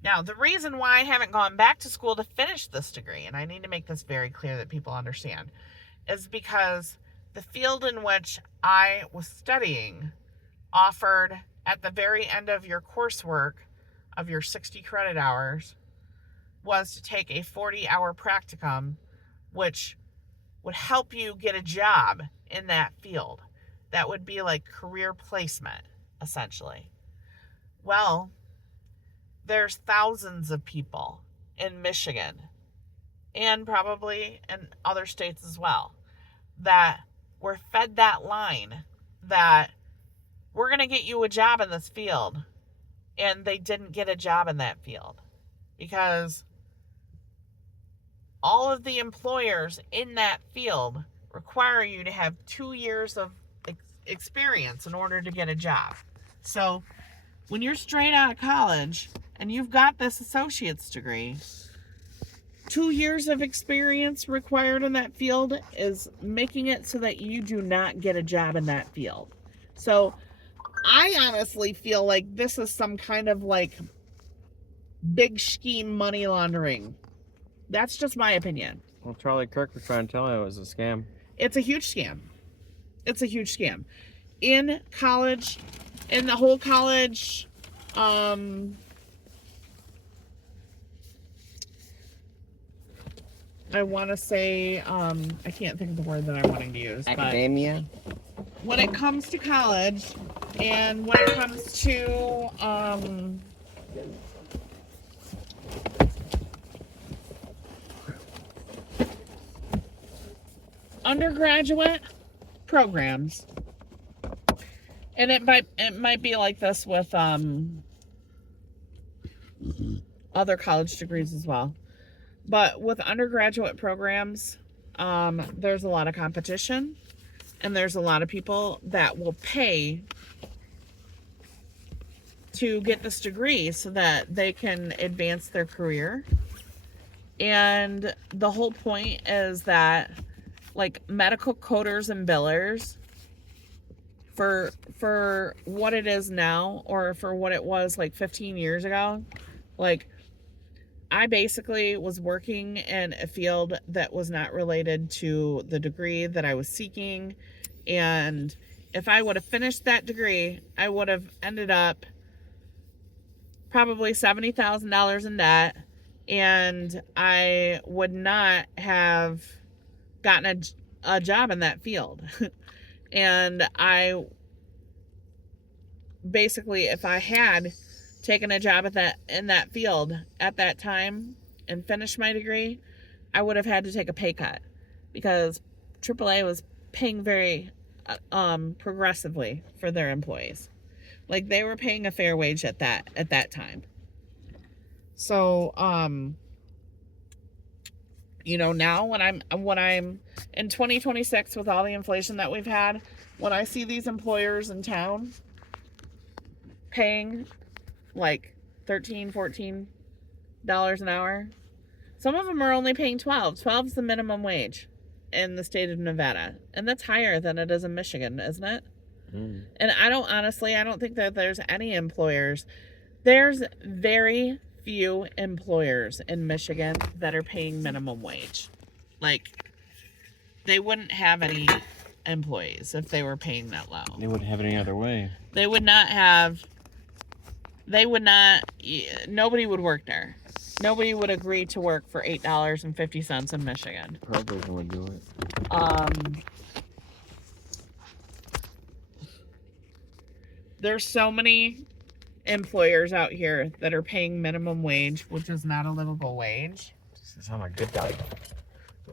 Now, the reason why I haven't gone back to school to finish this degree, and I need to make this very clear that people understand, is because the field in which I was studying offered at the very end of your coursework of your 60 credit hours was to take a 40-hour practicum, which would help you get a job in that field. That would be like career placement, essentially. Well, there's thousands of people in Michigan, and probably in other states as well, that were fed that line that we're going to get you a job in this field, and they didn't get a job in that field because all of the employers in that field require you to have 2 years of experience in order to get a job. So when you're straight out of college and you've got this associate's degree, 2 years of experience required in that field is making it so that you do not get a job in that field. So I honestly feel like this is some kind of like big scheme money laundering. That's just my opinion. Well, Charlie Kirk was trying to tell me it was a scam. It's a huge scam. It's a huge scam. In college, in the whole college, I want to say, I can't think of the word that I'm wanting to use. Academia? But when it comes to college, and when it comes to, undergraduate programs, and it might be like this with other college degrees as well, but with undergraduate programs, there's a lot of competition, and there's a lot of people that will pay to get this degree so that they can advance their career. And the whole point is that, like, medical coders and billers, for what it is now, or for what it was like 15 years ago, like, I basically was working in a field that was not related to the degree that I was seeking. And if I would have finished that degree, I would have ended up probably $70,000 in debt, and I would not have gotten a job in that field. And I basically, if I had taken a job in that field at that time and finished my degree, I would have had to take a pay cut, because AAA was paying very progressively for their employees. Like, they were paying a fair wage at that time. So now when I'm in 2026, with all the inflation that we've had, when I see these employers in town paying like $13-14 an hour, some of them are only paying $12 is the minimum wage in the state of Nevada, and that's higher than it is in Michigan, isn't it? And I don't think that there's any employers. There's very few employers in Michigan that are paying minimum wage. Like, they wouldn't have any employees if they were paying that low. They wouldn't have it any other way. Nobody would work there. Nobody would agree to work for $8.50 in Michigan. Probably would do it. There's so many employers out here that are paying minimum wage, which is not a livable wage. This sounds like good dog.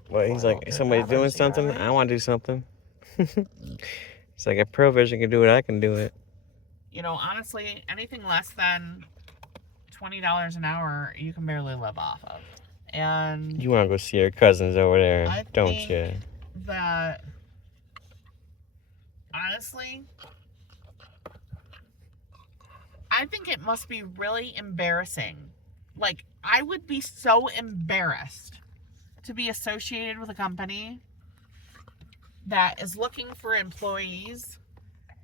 Well, he's like, somebody's doing something, I want to do something. It's like, if Provision can do it, I can do it. Honestly, anything less than $20 an hour, you can barely live off of. And you want to go see your cousins over there, don't you? That, honestly, I think it must be really embarrassing. Like, I would be so embarrassed to be associated with a company that is looking for employees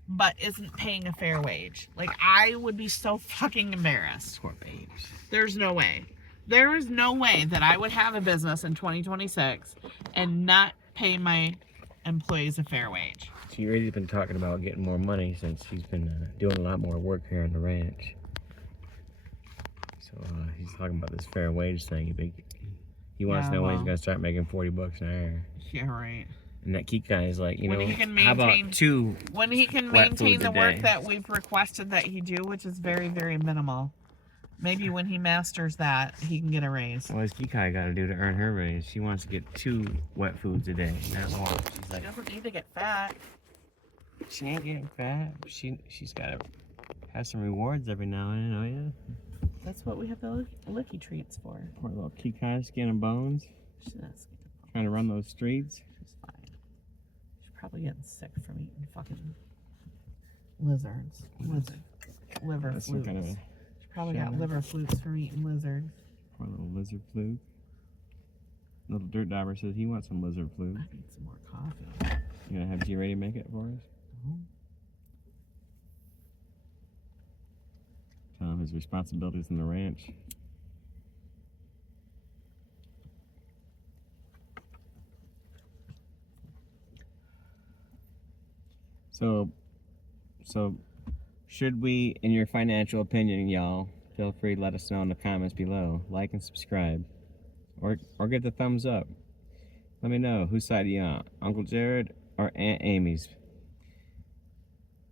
but isn't paying a fair wage. Like, I would be so fucking embarrassed. Poor babes. There's no way. There is no way that I would have a business in 2026 and not pay my employees a fair wage. She's already been talking about getting more money since she's been doing a lot more work here on the ranch. So he's talking about this fair wage thing. He wants to know when he's gonna start making $40 an hour. Yeah, right. And that Keith guy is like, when he can maintain, how about two? When he can maintain the work that we've requested that he do, which is very, very minimal. Maybe when he masters that, he can get a raise. What does Kikai got to do to earn her raise? She wants to get 2 wet foods a day, not one. She's like, she doesn't need to get fat. She ain't getting fat. She's got to have some rewards every now and then, oh yeah? That's what we have the licky treats for. Poor little Kikai, skin and bones. She's not skin and bones. Trying to run those streets. She's fine. She's probably getting sick from eating fucking lizards. Liver flukes. Kind of probably got liver flukes from eating lizards. Poor little lizard fluke. Little Dirt Dauber says he wants some lizard fluke. I need some more coffee. You gonna have G ready make it for us? No. Tell him his responsibilities in the ranch. So should we, in your financial opinion, y'all, feel free to let us know in the comments below. Like and subscribe. Or get the thumbs up. Let me know whose side are you on, Uncle Jared or Aunt Amy's.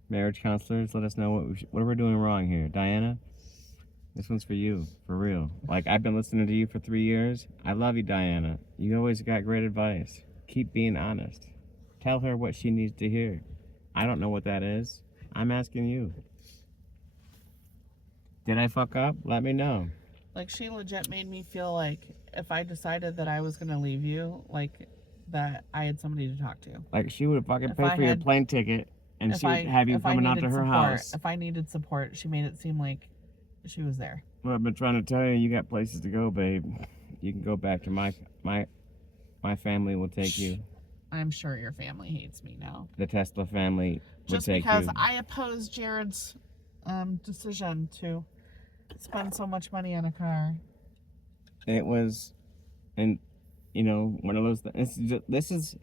Marriage counselors, let us know what we're doing wrong here. Diana, this one's for you, for real. Like, I've been listening to you for 3 years. I love you, Diana. You always got great advice. Keep being honest. Tell her what she needs to hear. I don't know what that is. I'm asking you. Did I fuck up? Let me know. Like, she legit made me feel like if I decided that I was going to leave you, like, that I had somebody to talk to. Like, she would fucking If pay I for your had- plane ticket, and If she would have you if I coming out to needed her support, house. If I needed support, she made it seem like she was there. Well, I've been trying to tell you, you got places to go, babe. You can go back to my family will take you. I'm sure your family hates me now. The Tesla family would Just take because you. I opposed Jared's decision to spend so much money on a car. It was, and you know, one of those things. This is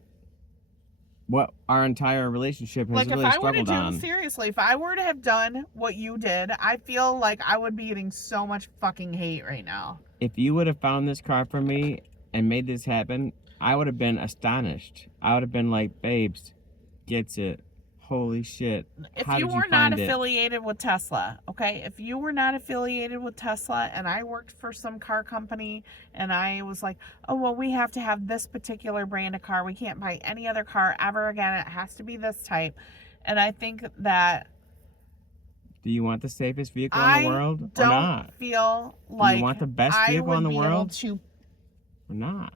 what our entire relationship has Like, really if I were to struggled do, on. seriously, if I were to have done what you did, I feel like I would be getting so much fucking hate right now. If you would have found this car for me and made this happen, I would have been astonished. I would have been like, babes, gets it. Holy shit. If How you did were you not find it? affiliated with Tesla, okay? If you were not affiliated with Tesla and I worked for some car company and I was like, oh, well, we have to have this particular brand of car. We can't buy any other car ever again. It has to be this type. And I think that Do you want the safest vehicle in I the world or don't not? feel like want the best I vehicle would in the be world? able to. Or not?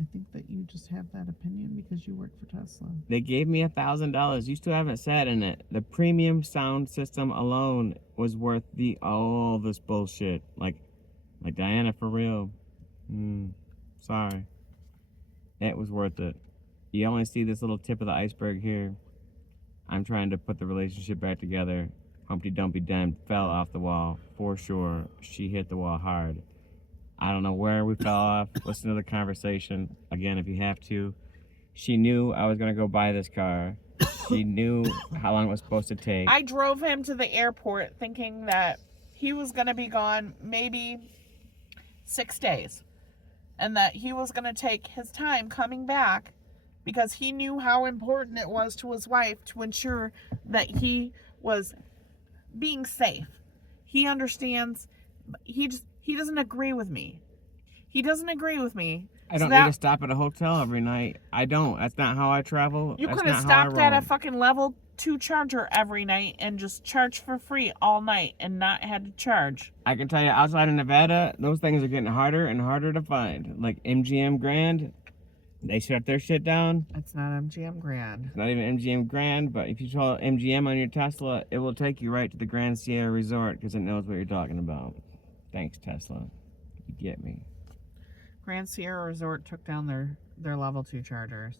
I think that you just have that opinion because you work for Tesla. They gave me $1,000. You still haven't sat in it. The premium sound system alone was worth all this bullshit. Like Diana, for real. Sorry. It was worth it. You only see this little tip of the iceberg here. I'm trying to put the relationship back together. Humpty Dumpty Dam fell off the wall, for sure. She hit the wall hard. I don't know where we fell off. Listen to the conversation again if you have to. She knew I was going to go buy this car. She knew how long it was supposed to take. I drove him to the airport thinking that he was going to be gone maybe 6 days and that he was going to take his time coming back because he knew how important it was to his wife to ensure that he was being safe. He understands. He doesn't agree with me. He doesn't agree with me. I don't need to stop at a hotel every night. I don't. That's not how I travel. You That's could have not how I stopped at a roll. fucking level 2 charger every night and just charged for free all night and not had to charge. I can tell you, outside of Nevada, those things are getting harder and harder to find. Like MGM Grand, they shut their shit down. It's not MGM Grand. It's not even MGM Grand, but if you call MGM on your Tesla, it will take you right to the Grand Sierra Resort because it knows what you're talking about. Thanks, Tesla. You get me. Grand Sierra Resort took down their level 2 chargers.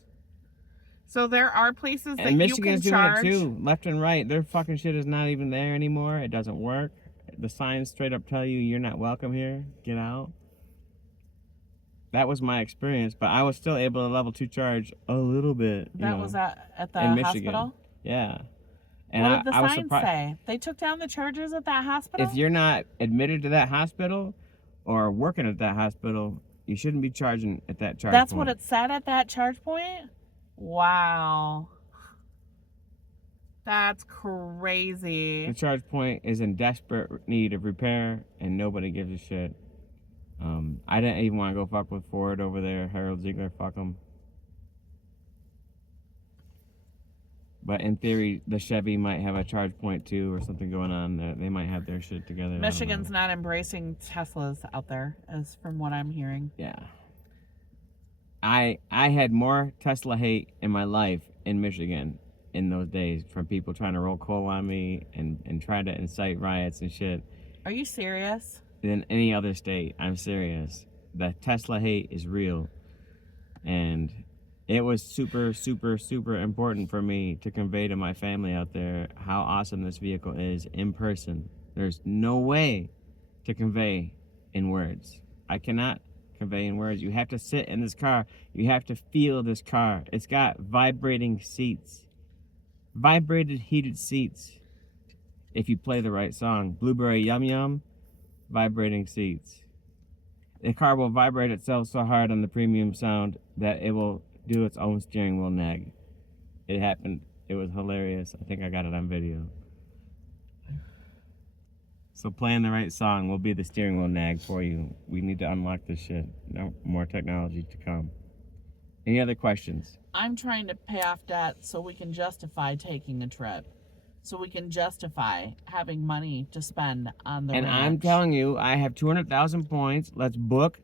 So there are places that And you Michigan's can charge. doing it too, left and right. Their fucking shit is not even there anymore. It doesn't work. The signs straight up tell you you're not welcome here. Get out. That was my experience, but I was still able to level 2 charge a little bit. That was at the in Michigan. hospital? Yeah. And What did the I was sign surprised. say? They took down the chargers at that hospital? If you're not admitted to that hospital or working at that hospital, you shouldn't be charging at that charge That's point. what it said at that charge point? Wow. That's crazy. The charge point is in desperate need of repair, and nobody gives a shit. I didn't even want to go fuck with Ford over there. Harold Ziegler, fuck him. But in theory, the Chevy might have a charge point too, or something going on. They might have their shit together. I don't Michigan's know. not embracing Teslas out there, as from what I'm hearing. Yeah. I had more Tesla hate in my life in Michigan in those days from people trying to roll coal on me and try to incite riots and shit Are you serious? than any other state. I'm serious. The Tesla hate is real. And it was super, super, super important for me to convey to my family out there how awesome this vehicle is in person. There's no way to convey in words. I cannot convey in words. You have to sit in this car. You have to feel this car. It's got vibrating seats. Vibrated heated seats. If you play the right song. Blueberry Yum Yum. Vibrating seats. The car will vibrate itself so hard on the premium sound that it will do its own steering wheel nag. It happened. It was hilarious. I think I got it on video. So playing the right song will be the steering wheel nag for you. We need to unlock this shit. No more technology to come. Any other questions? I'm trying to pay off debt so we can justify taking a trip. So we can justify having money to spend on the And I'm ranch. telling you, I have 200,000 points. Let's book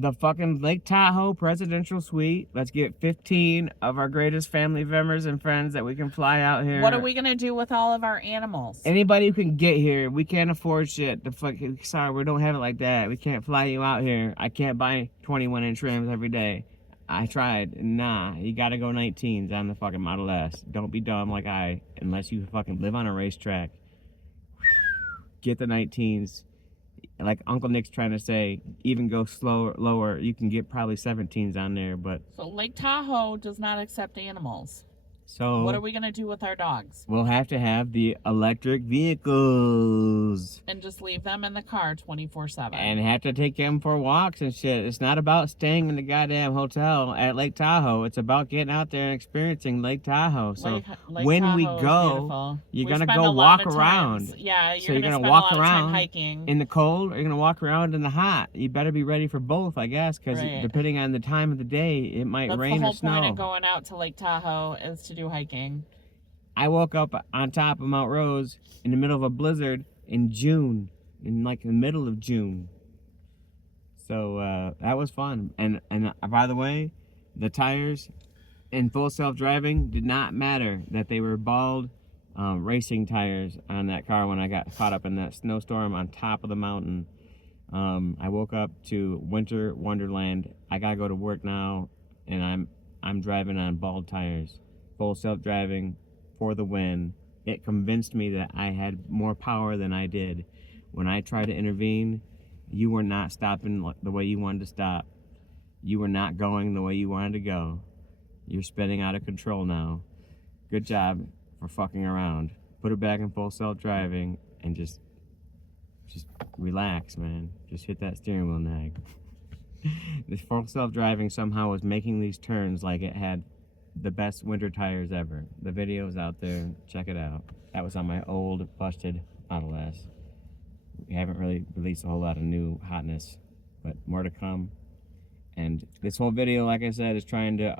the fucking Lake Tahoe presidential suite. Let's get 15 of our greatest family members and friends that we can fly out here. What are we gonna do with all of our animals? Anybody who can get here, we can't afford shit. Sorry, we don't have it like that. We can't fly you out here. I can't buy 21-inch rims every day. I tried. Nah, you gotta go 19s on the fucking Model S. Don't be dumb like unless you fucking live on a racetrack. Get the 19s. Like Uncle Nick's trying to say, even go lower. You can get probably 17s on there, but. So Lake Tahoe does not accept animals. So what are we gonna do with our dogs? We'll have to have the electric vehicles. And just leave them in the car 24/7. And have to take them for walks and shit. It's not about staying in the goddamn hotel at Lake Tahoe. It's about getting out there and experiencing Lake Tahoe. So Lake when Tahoe we is go, beautiful. you're We gonna spend go a lot walk of around. times- Yeah, So you're gonna spend walk a lot of time around hiking. in the cold, or you're gonna walk around in the hot. You better be ready for both, I guess, because Right. depending on the time of the day, it might That's rain the or whole point snow. of going out to Lake Tahoe is to do hiking. I woke up on top of Mount Rose in the middle of a blizzard in June, in like the middle of June. So that was fun. And by the way, the tires in full self-driving did not matter that they were bald racing tires on that car when I got caught up in that snowstorm on top of the mountain. I woke up to winter wonderland. I gotta go to work now, and I'm driving on bald tires, full self-driving. For the win. It convinced me that I had more power than I did. When I tried to intervene, you were not stopping the way you wanted to stop. You were not going the way you wanted to go. You're spinning out of control now. Good job for fucking around. Put it back in full self-driving and just relax, man. Just hit that steering wheel nag. The full self-driving somehow was making these turns like it had the best winter tires ever. The video's out there. Check it out. That was on my old busted Model S. We haven't really released a whole lot of new hotness, but more to come. And this whole video, like I said, is trying to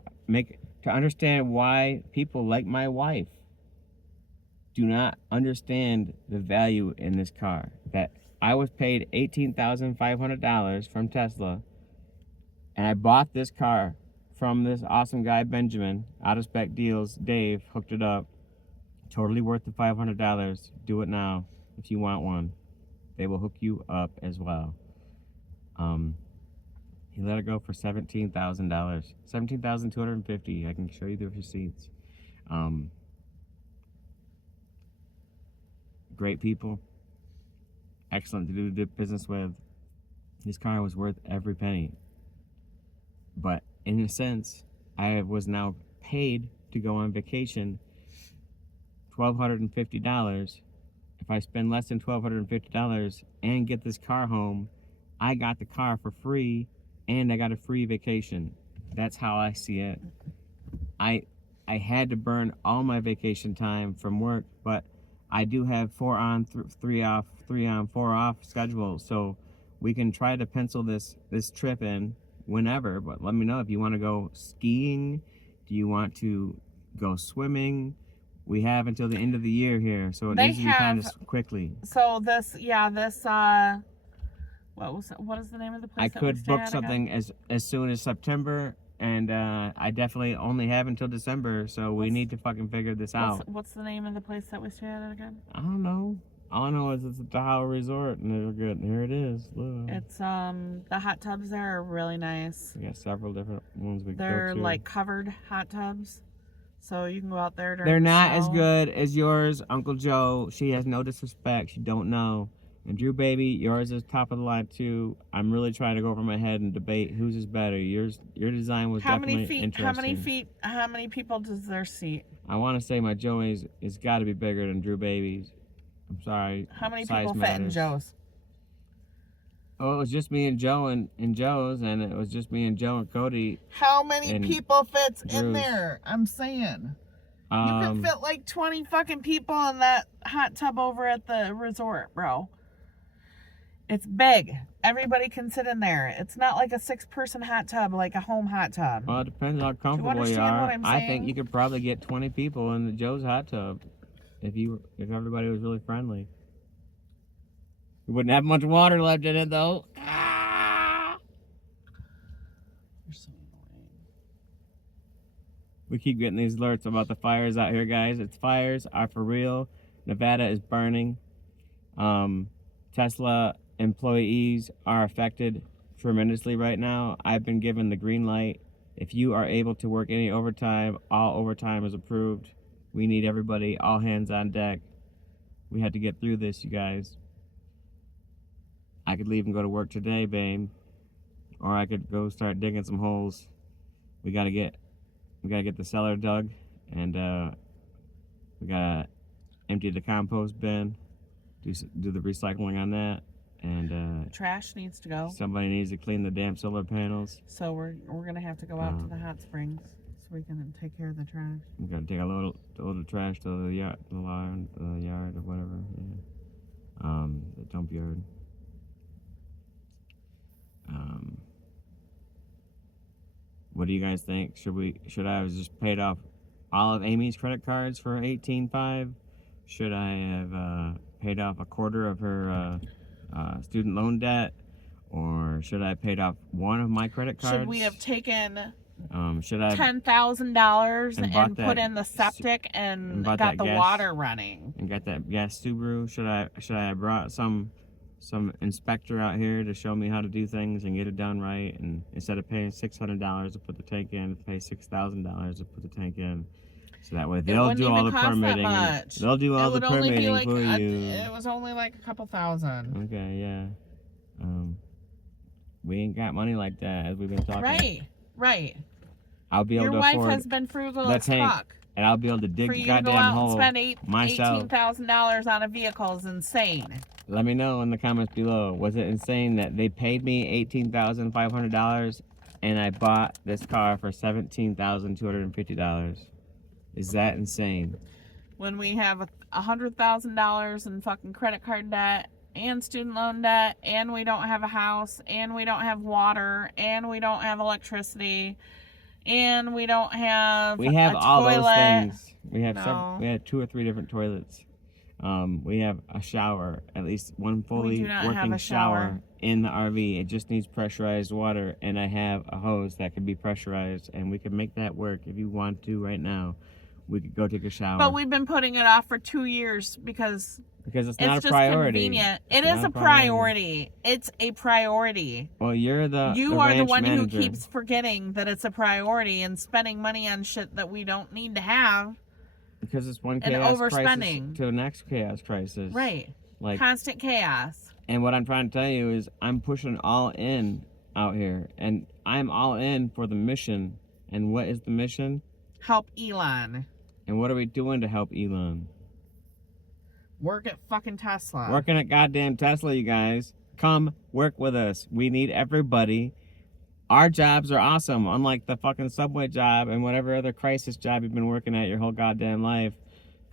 understand why people like my wife do not understand the value in this car. That I was paid $18,500 from Tesla, and I bought this car from this awesome guy, Benjamin, Out of Spec Deals. Dave hooked it up. Totally worth the $500. Do it now if you want one. They will hook you up as well. He let it go for $17,000. $17,250. I can show you the receipts. Great people. Excellent to do business with. This car was worth every penny. But in a sense, I was now paid to go on vacation $1,250. If I spend less than $1,250 and get this car home, I got the car for free and I got a free vacation. That's how I see it. I had to burn all my vacation time from work, but I do have 4 on, 3 off, 3 on, 4 off schedule, so we can try to pencil this trip in whenever. But let me know if you want to go skiing. Do you want to go swimming? We have until the end of the year here, so it needs to be kind of quickly. So what is the name of the place? I could book something as soon as September, and I definitely only have until December, so we need to fucking figure this out. What's the name of the place that we stay at again? I don't know. All I know is it's a Tahoe resort, and they're good. Here it is. Look. It's the hot tubs there are really nice. We got several different ones we can go to. They're like covered hot tubs, so you can go out there. They're not as good as yours, Uncle Joe. She has no disrespect. She don't know. And Drew Baby, yours is top of the line too. I'm really trying to go over my head and debate whose is better. Your design was definitely interesting. How many people does their seat? I want to say my Joey's is got to be bigger than Drew Baby's. I'm sorry. How many people fit in Joe's? Oh, it was just me and Joe and Joe's, and it was just me and Joe and Cody. How many people fits in there? I'm saying. You can fit like 20 fucking people in that hot tub over at the resort, bro. It's big. Everybody can sit in there. It's not like a 6-person hot tub, like a home hot tub. Well, it depends how comfortable you are. What I'm saying? I think you could probably get 20 people in the Joe's hot tub if everybody was really friendly. You wouldn't have much water left in it though. We keep getting these alerts about the fires out here, guys. It's fires are for real. Nevada is burning. Tesla employees are affected tremendously right now. I've been given the green light. If you are able to work any overtime, all overtime is approved. We need everybody, all hands on deck. We had to get through this, you guys. I could leave and go to work today, babe. Or I could go start digging some holes. We gotta get the cellar dug, and we gotta empty the compost bin, do the recycling on that, and Trash needs to go. somebody needs to clean the damn solar panels. So we're gonna have to go out to the hot springs so we can take care of the trash. We gotta take a load of trash to the yard, or whatever. Yeah. The dump yard. What do you guys think? Should I have just paid off all of Amy's credit cards for $18,500? Should I have paid off a quarter of her student loan debt? Or should I have paid off one of my credit cards? Should we have taken should I $10,000 and bought and put in the septic and bought got that the gas- water running? and got that gas Subaru? Should I have brought some inspector out here to show me how to do things and get it done right, and instead of paying $600 to put the tank in, pay $6,000 to put the tank in, so that way they'll wouldn't do all even the cost that permitting. much. They'll do all It the would only be permitting like for you. it was only like a couple thousand. Okay, yeah. We ain't got money like that, as we've been talking. Right. I'll be able Your to wife afford has been frugal the as tank, fuck. and I'll be able to dig For the you to go goddamn out and hole spend myself. $18,000 on a vehicle is insane. Let me know in the comments below. Was it insane that they paid me $18,500 and I bought this car for $17,250? Is that insane? When we have $100,000 in fucking credit card debt and student loan debt, and we don't have a house, and we don't have water, and we don't have electricity, and we don't have We have a all toilet. those things. We have No. we had 2 or 3 different toilets. We have a shower, at least one fully do not have working a shower. shower in the RV. It just needs pressurized water, and I have a hose that can be pressurized, and we can make that work if you want to right now. We could go take a shower. But we've been putting it off for 2 years because it's not it's a just priority. convenient. It's It is not a priority. It's a priority. Well, you're the You are the ranch one manager. who keeps forgetting that it's a priority and spending money on shit that we don't need to have. Because it's one and chaos crisis overspending. to the next chaos crisis. Right. Like, Constant chaos. and what I'm trying to tell you is I'm pushing all in out here, and I'm all in for the mission. And what is the mission? Help Elon. And what are we doing to help Elon? Work at fucking Tesla. Working at goddamn Tesla, you guys. Come work with us. We need everybody. Our jobs are awesome, unlike the fucking subway job and whatever other crisis job you've been working at your whole goddamn life.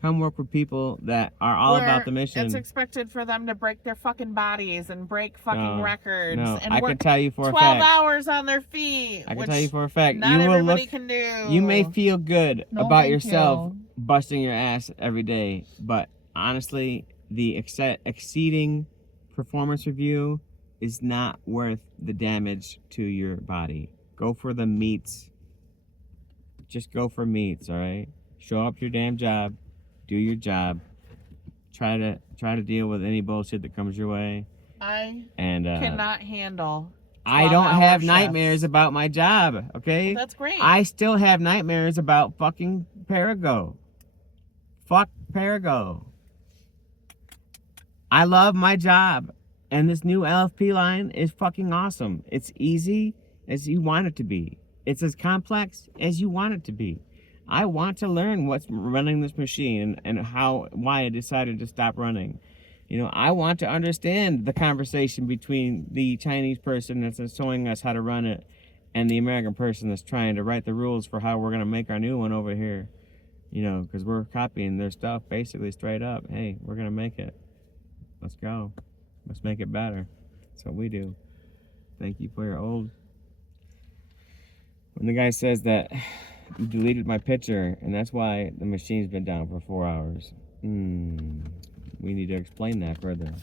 Come work with people that are all Where about the mission. It's expected for them to break their fucking bodies and break fucking records. No, and I work can tell you for a 12 fact. hours on their feet. I can which tell you for a fact. not You will everybody look. can do. You may feel good No, about thank yourself you. busting your ass every day, but honestly, the exceeding performance review is not worth the damage to your body. Go for the meats. Just go for meats, all right? Show up your damn job. Do your job. Try to deal with any bullshit that comes your way. I And cannot handle. I don't 12-hour have shifts. nightmares about my job, okay? Well, that's great. I still have nightmares about fucking Perigo. Fuck Perigo. I love my job. And this new LFP line is fucking awesome. It's easy as you want it to be. It's as complex as you want it to be. I want to learn what's running this machine and why I decided to stop running. You know, I want to understand the conversation between the Chinese person that's showing us how to run it and the American person that's trying to write the rules for how we're going to make our new one over here. You know, because we're copying their stuff basically straight up. Hey, we're going to make it. Let's go. Let's make it better. That's what we do. Thank you for your old. When the guy says that you deleted my picture and that's why the machine's been down for 4 hours. We need to explain that further.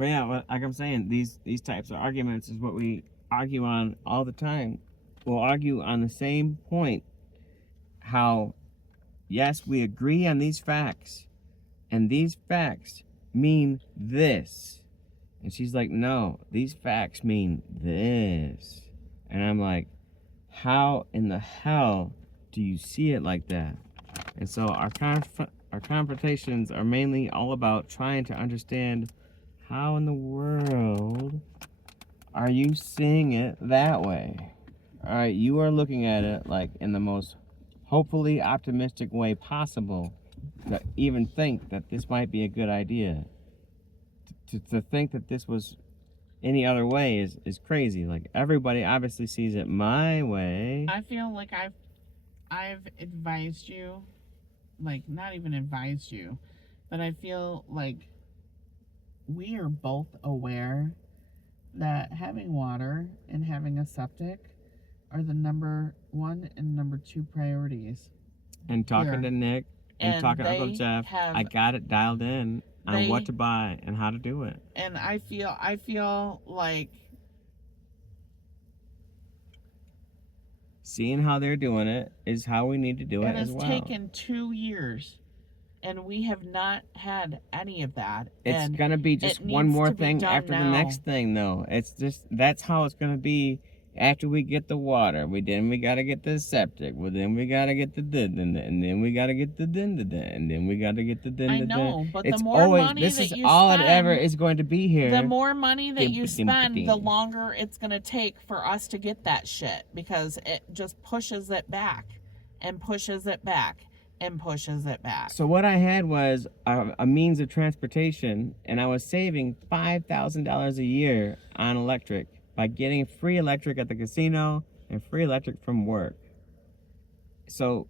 But yeah, like I'm saying, these types of arguments is what we argue on all the time. We'll argue on the same point. How, yes, we agree on these facts, and these facts mean this. And she's like, no, these facts mean this. And I'm like, how in the hell do you see it like that? And so our confrontations are mainly all about trying to understand how in the world are you seeing it that way? All right, you are looking at it like in the most hopefully optimistic way possible to even think that this might be a good idea. To think that this was any other way is crazy. Like, everybody obviously sees it my way. I feel like I've advised you, like, not even advised you, but I feel like we are both aware that having water and having a septic are the number 1 and number 2 priorities. And talking here. to Nick and talking to Uncle they Jeff, have- I got it dialed in on they- what to buy and how to do it. And I feel like Seeing how they're doing it is how we need to do it it as has well. taken 2 years, and we have not had any of that. It's and gonna be just it one needs more to be thing done after the now. next thing, though. It's just, that's how it's gonna be. After we get the water, we gotta get the septic. Well, then we gotta get the and then we gotta get the and then we gotta get the I know, but the It's more always, money this that is you all spend, it ever is going to be here. the more money that you Dim, spend, dim, the dim. longer it's going to take for us to get that shit, because it just pushes it back and pushes it back and pushes it back. So what I had was a means of transportation, and I was saving $5,000 a year on electric by getting free electric at the casino and free electric from work. So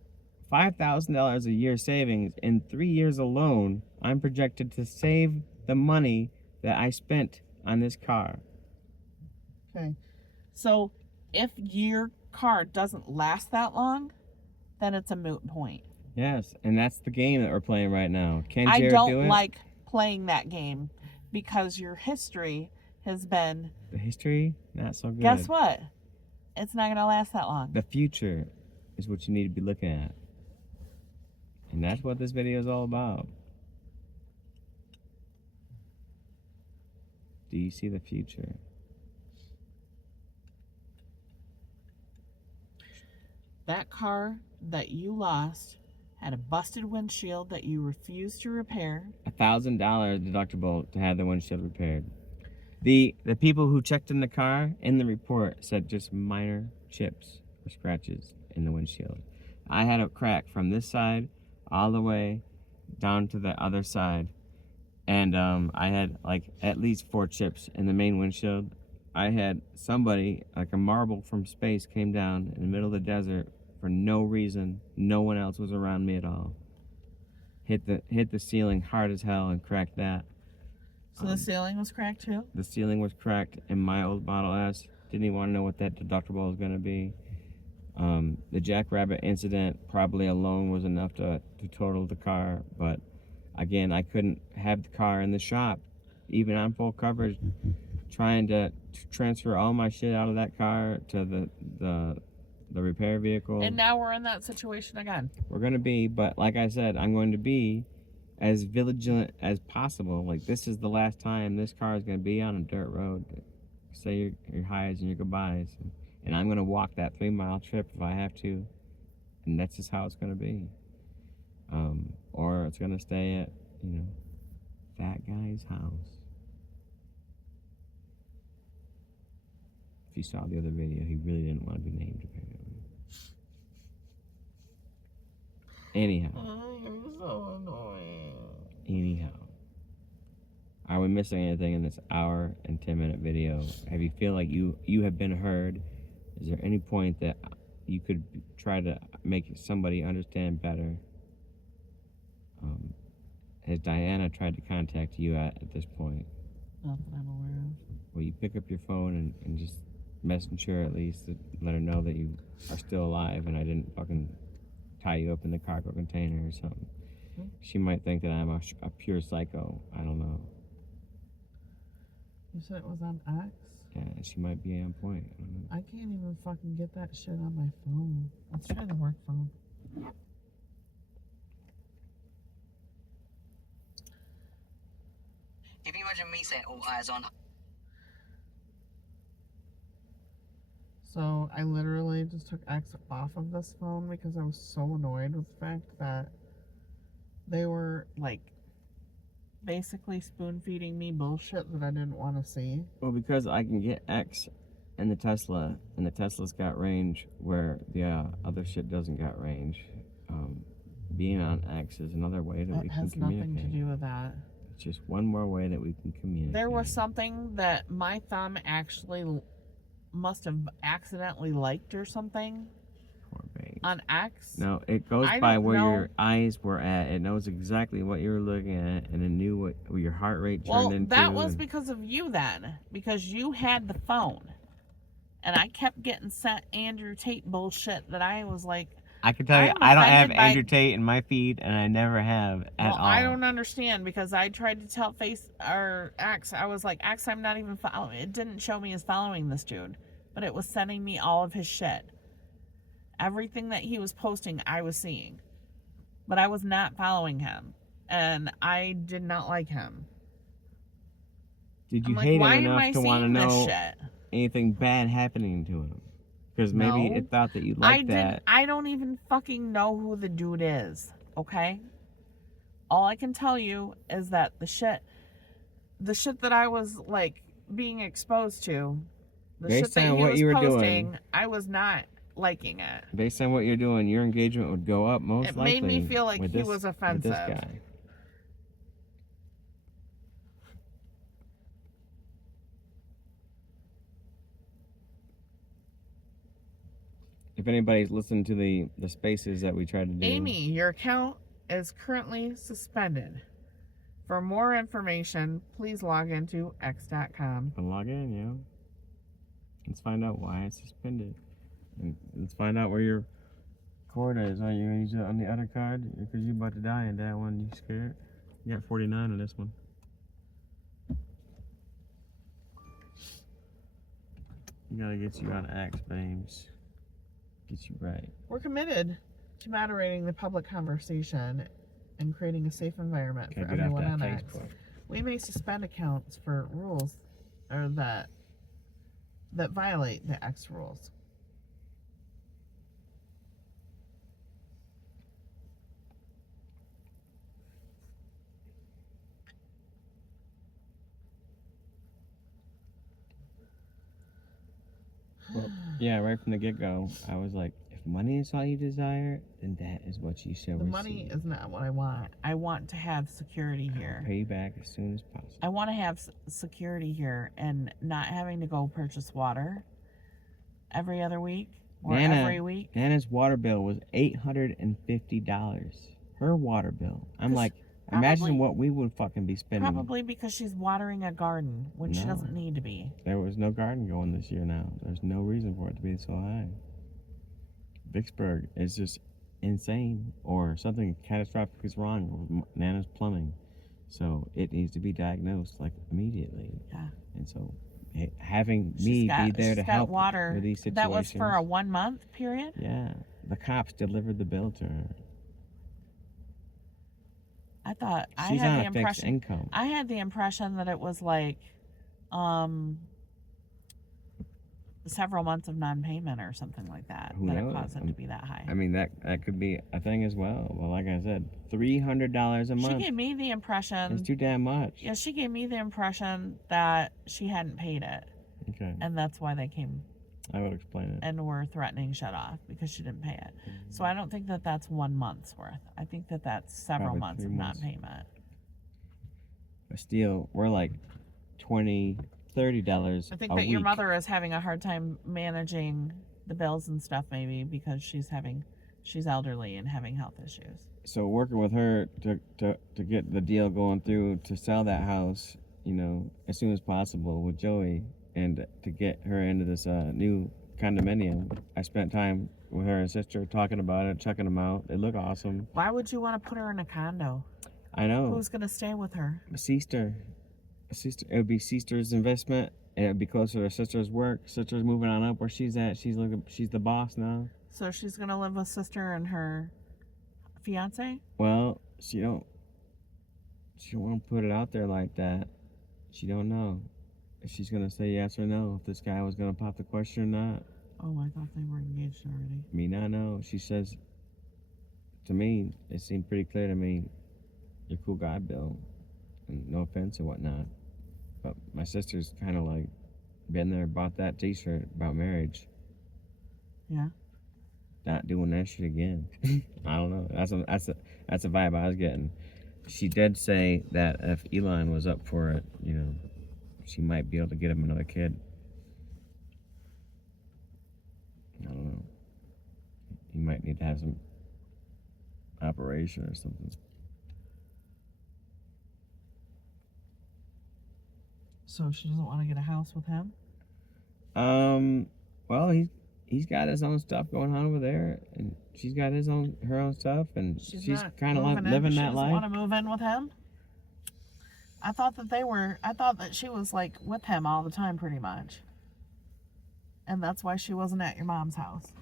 $5,000 a year savings in 3 years alone, I'm projected to save the money that I spent on this car. Okay. So if your car doesn't last that long, then it's a moot point. Yes, and that's the game that we're playing right now. Can I Jared don't do it? like playing that game because your history has been, The history, not so good. guess what? It's not going to last that long. The future is what you need to be looking at. And that's what this video is all about. Do you see the future? That car that you lost had a busted windshield that you refused to repair. $1,000 deductible to have the windshield repaired. The people who checked in the car in the report said just minor chips or scratches in the windshield. I had a crack from this side all the way down to the other side, and I had like at least 4 chips in the main windshield. I had somebody, like a marble from space, came down in the middle of the desert for no reason. No one else was around me at all. Hit the ceiling hard as hell and cracked that. So the ceiling was cracked too? The ceiling was cracked in my old Model S. Didn't even want to know what that deductible was going to be. The Jackrabbit incident probably alone was enough to total the car. But again, I couldn't have the car in the shop, even on full coverage, trying to transfer all my shit out of that car to the repair vehicle. And now we're in that situation again. We're going to be, but like I said, I'm going to be as vigilant as possible. Like, this is the last time this car is going to be on a dirt road. Say your highs and your goodbyes. And I'm going to walk that 3-mile trip if I have to. And that's just how it's going to be. Or it's going to stay at, that guy's house. If you saw the other video, he really didn't want to be named, apparently. Anyhow. I'm so annoying. Anyhow. Are we missing anything in this hour and 10-minute video? Have you feel like you have been heard? Is there any point that you could try to make somebody understand better? Has Diana tried to contact you at this point? Not that I'm aware of. Will you pick up your phone and just message her at least to let her know that you are still alive and I didn't fucking tie you up in the cargo container or something? She might think that I'm a pure psycho. I don't know. You said it was on X? Yeah, she might be on point. I don't know. I can't even fucking get that shit on my phone. Let's try the work phone. If you imagine me saying all eyes on So I literally just took X off of this phone because I was so annoyed with the fact that they were like basically spoon feeding me bullshit that I didn't want to see. Well, because I can get X and the Tesla's got range where the other shit doesn't got range. Being on X is another way that we It can has communicate. nothing to do with that. It's just one more way that we can communicate. There was something that my thumb actually must have accidentally liked or something Poor babe. on X. No, it goes I by don't where know. your eyes were at. It knows exactly what you were looking at, and it knew what your heart rate turned into. That was and- because of you then, because you had the phone, and I kept getting sent Andrew Tate bullshit that I was like, I can tell you, I'm I don't have offended by- Andrew Tate in my feed, and I never have at well, all. I don't understand because I tried to tell X, I was like, X, I'm not even following. It didn't show me as following this dude, but it was sending me all of his shit. Everything that he was posting, I was seeing, but I was not following him, and I did not like him. Did you I'm like, hate why him am I enough to want to seeing this know shit? anything bad happening to him? Because maybe No. it thought that you liked that. I don't even fucking know who the dude is, okay? All I can tell you is that the shit that I was like being exposed to, the Based shit that on he what was you were posting, doing. I was not liking it. Based on what you're doing, your engagement would go up most It likely. made me feel like with he this- was with offensive. this guy. If anybody's listened to the spaces that we tried to do, Amy, your account is currently suspended. For more information, please log into x.com. can log in, you know. Let's find out why it's suspended. And let's find out where your cord is. Are you gonna use it on the other card? Because you're about to die in that one. You scared? You got 49 on this one. You gotta get you on X, babes. Get you right. We're committed to moderating the public conversation and creating a safe environment Gotta for get off everyone that on X. Facebook. We may suspend accounts for rules or that violate the X rules. Well, yeah, right from the get-go, I was like, if money is all you desire, then that is what you shall The receive. money is not what I want. I want to have security here. I'll pay you back as soon as possible. I want to have security here and not having to go purchase water every other week or every week. Nana's water bill was $850. Her water bill. I'm 'Cause like, probably- imagine what we would fucking be spending. Probably because she's watering a garden when she No. doesn't need to be. There was no garden going this year now. There's no reason for it to be so high. Vicksburg is just insane, or something catastrophic is wrong with Nana's plumbing. So it needs to be diagnosed like immediately. Yeah. And so having She's me got- be there she's to got help water. with these situations. That was for a 1 month period? Yeah. The cops delivered the bill to her. I thought I She's had on the a fixed impression income. I had the impression that it was like several months of non-payment or something like that Who that knows? it caused it to be that high. I mean, that could be a thing as well. Well, like I said, $300 a She month gave me the impression is too damn much. Yeah, she gave me the impression that she hadn't paid it, Okay, and that's why they came I would explain it. and were threatening shut off because she didn't pay it. So I don't think that that's 1 month's worth. I think that that's several Probably months 3 of months. non-payment. But still, we're like $20, $30 I think a that your week. mother is having a hard time managing the bills and stuff, maybe because she's elderly and having health issues. So working with her to get the deal going through to sell that house, you know, as soon as possible with Joey, and to get her into this new condominium. I spent time with her and sister talking about it, checking them out. They look awesome. Why would you want to put her in a condo? I know. Who's gonna stay with her? My sister. sister. It would be sister's investment, and it would be closer to sister's work. Sister's moving on up where she's at. She's the boss now. So she's gonna live with sister and her fiance? Well, she don't want to put it out there like that. She don't know if she's gonna say yes or no. If this guy was gonna pop the question or not. Oh, I thought they were engaged already. Me not know. She says to me, it seemed pretty clear to me, you're a cool guy, Bill. And no offense or whatnot. But my sister's kind of like been there, bought that t-shirt about marriage. Yeah. Not doing that shit again. I don't know. That's a vibe I was getting. She did say that if Elon was up for it, you know, she might be able to get him another kid. I don't know. He might need to have some operation or something. So she doesn't want to get a house with him? Well, he's got his own stuff going on over there, and she's got her own stuff, and she's kind of like living that life. She doesn't want to move in with him? I thought that she was like with him all the time pretty much. And that's why she wasn't at your mom's house.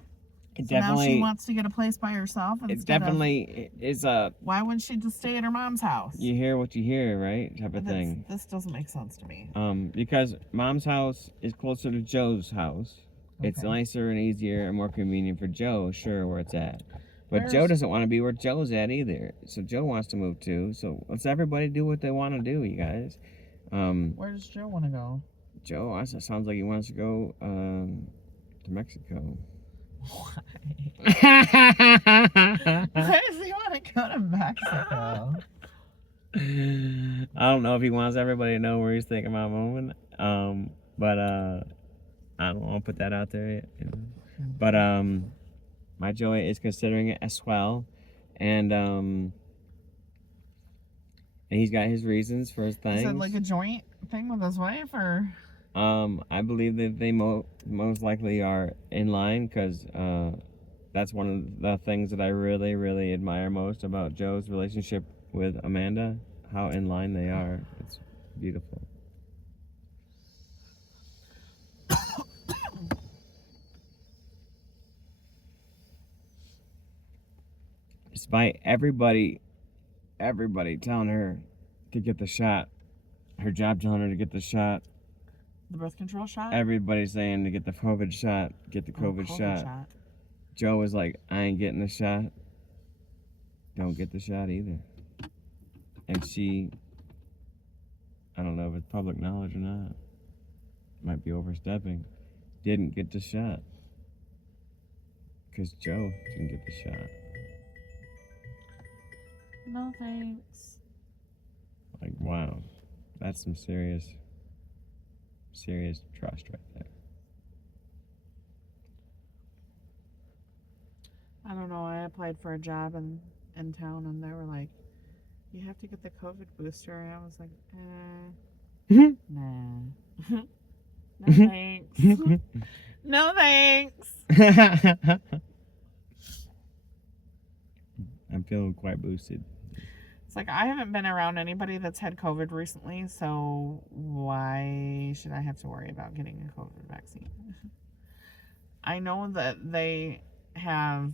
Now she wants to get a place by herself. It definitely is a. Why wouldn't she just stay at her mom's house? You hear what you hear, right? Type of thing. This doesn't make sense to me. Because mom's house is closer to Joe's house. Okay. It's nicer and easier and more convenient for Joe, sure, where it's at. But Joe doesn't want to be where Joe's at either. So Joe wants to move too. So let's everybody do what they want to do, you guys. Where does Joe want to go? Joe sounds like he wants to go to Mexico. Why? Why does he want to go to Mexico? I don't know if he wants everybody to know where he's thinking about moving. But I don't want to put that out there yet. You know? But my Joey is considering it as well, and he's got his reasons for his things. Is it like a joint thing with his wife, or? I believe that they most likely are in line, because that's one of the things that I really, really admire most about Joe's relationship with Amanda. How in line they are. It's beautiful. Despite everybody telling her to get the shot, her job telling her to get the shot. The birth control shot? Everybody's saying to get the COVID shot, get the COVID shot. Joe was like, I ain't getting the shot. Don't get the shot either. And she, I don't know if it's public knowledge or not, might be overstepping, didn't get the shot. Because Joe didn't get the shot. No thanks. Like, wow. That's some serious trust right there. I don't know. I applied for a job in town, and they were like, you have to get the COVID booster. And I was like, nah. No thanks. No thanks. I'm feeling quite boosted. It's like, I haven't been around anybody that's had COVID recently, so why should I have to worry about getting a COVID vaccine? I know that they have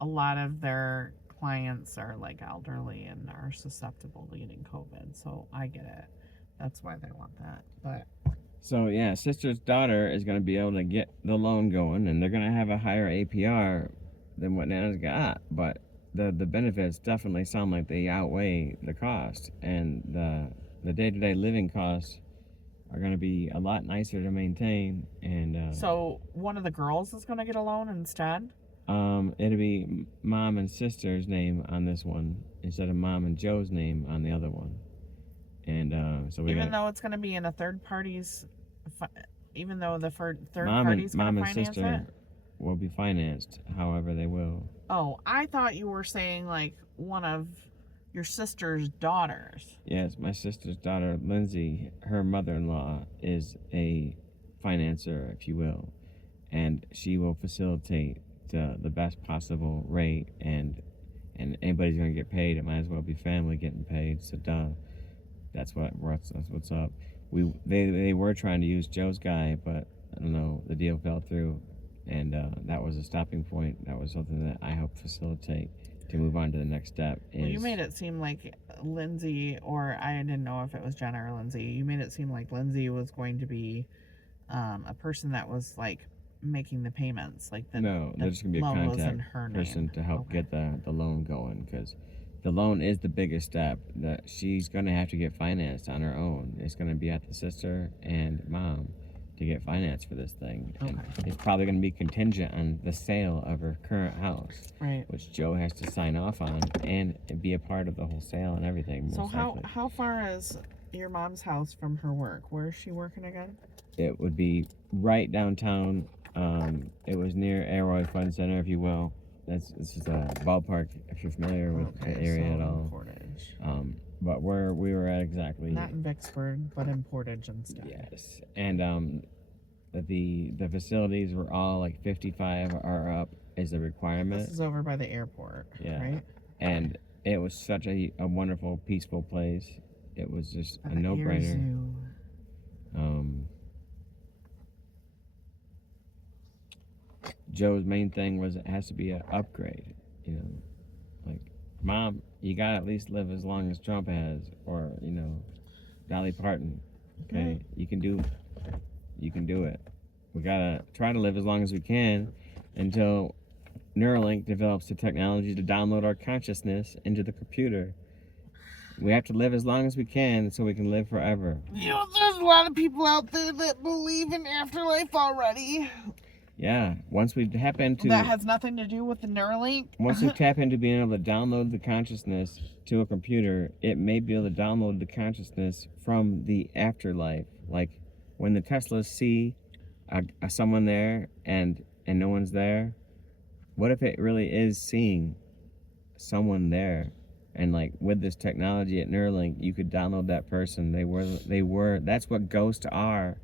a lot of their clients are like elderly and are susceptible to getting COVID, so I get it. That's why they want that. But so yeah, sister's daughter is going to be able to get the loan going, and they're going to have a higher APR than what Nana's got, but the benefits definitely sound like they outweigh the cost, and the day-to-day living costs are going to be a lot nicer to maintain. And so one of the girls is going to get a loan instead? It'll be mom and sister's name on this one instead of mom and Joe's name on the other one. And so even though it's going to be in a third party's, even though the third party's going to finance it? Mom and sister will be financed however they will. Oh, I thought you were saying like one of your sister's daughters. Yes, my sister's daughter, Lindsay, her mother-in-law is a financer, if you will, and she will facilitate the best possible rate and And anybody's gonna get paid, it might as well be family getting paid. So duh, that's what's up. They were trying to use Joe's guy, but I don't know, the deal fell through, and that was a stopping point. That was something that I helped facilitate to move on to the next step. Well, you made it seem like Lindsay, or I didn't know if it was Jenna or Lindsay. You made it seem like Lindsay was going to be a person that was like making the payments, like no, there's gonna be a loan was in contact her person name. to help Okay. get the loan going, because the loan is the biggest step that she's gonna have to get financed on her own. It's gonna be at the sister and mom to get finance for this thing, and Okay. it's probably gonna be contingent on the sale of her current house, Right. which Joe has to sign off on and be a part of the whole sale and everything. So Most likely. how far is your mom's house from her work? Where is she working again? It would be right downtown. It was near Aroy Fun Center, if you will. This is a ballpark, if you're familiar with the area so at all. in Portage. But where we were at exactly. Not in Vicksburg, but in Portage instead. Yes, and the facilities were all like 55 or up is the requirement. This is over by the airport, Yeah. right? And it was such a wonderful, peaceful place. It was just a no-brainer. Joe's main thing was it has to be an upgrade. You know, like, Mom, you gotta at least live as long as Trump has, or Dolly Parton. Okay, you can do it. We gotta try to live as long as we can until Neuralink develops the technology to download our consciousness into the computer. We have to live as long as we can so we can live forever. There's a lot of people out there that believe in afterlife already. Yeah, once we tap into That has nothing to do with the Neuralink. once we tap into being able to download the consciousness to a computer, it may be able to download the consciousness from the afterlife. Like when the Teslas see someone there and no one's there, what if it really is seeing someone there? And like with this technology at Neuralink, you could download that person. They were. That's what ghosts are.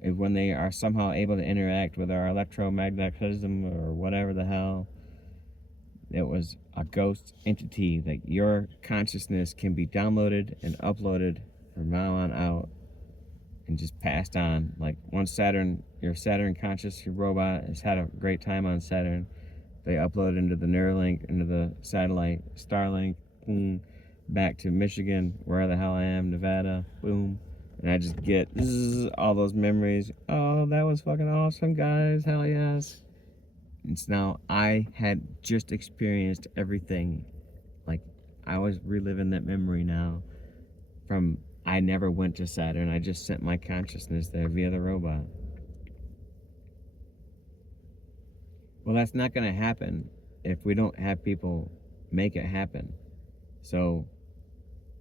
Is when they are somehow able to interact with our electromagnetism or whatever the hell. It was a ghost entity. Like your consciousness can be downloaded and uploaded from now on out and just passed on. Like once your Saturn conscious, your robot has had a great time on Saturn, they upload into the Neuralink, into the satellite Starlink, boom, back to Michigan, where the hell I am, Nevada, boom. And I just get all those memories. Oh, that was fucking awesome, guys. Hell yes. It's now I had just experienced everything. Like I was reliving that memory now. From I never went to Saturn. I just sent my consciousness there via the robot. Well, that's not going to happen if we don't have people make it happen. So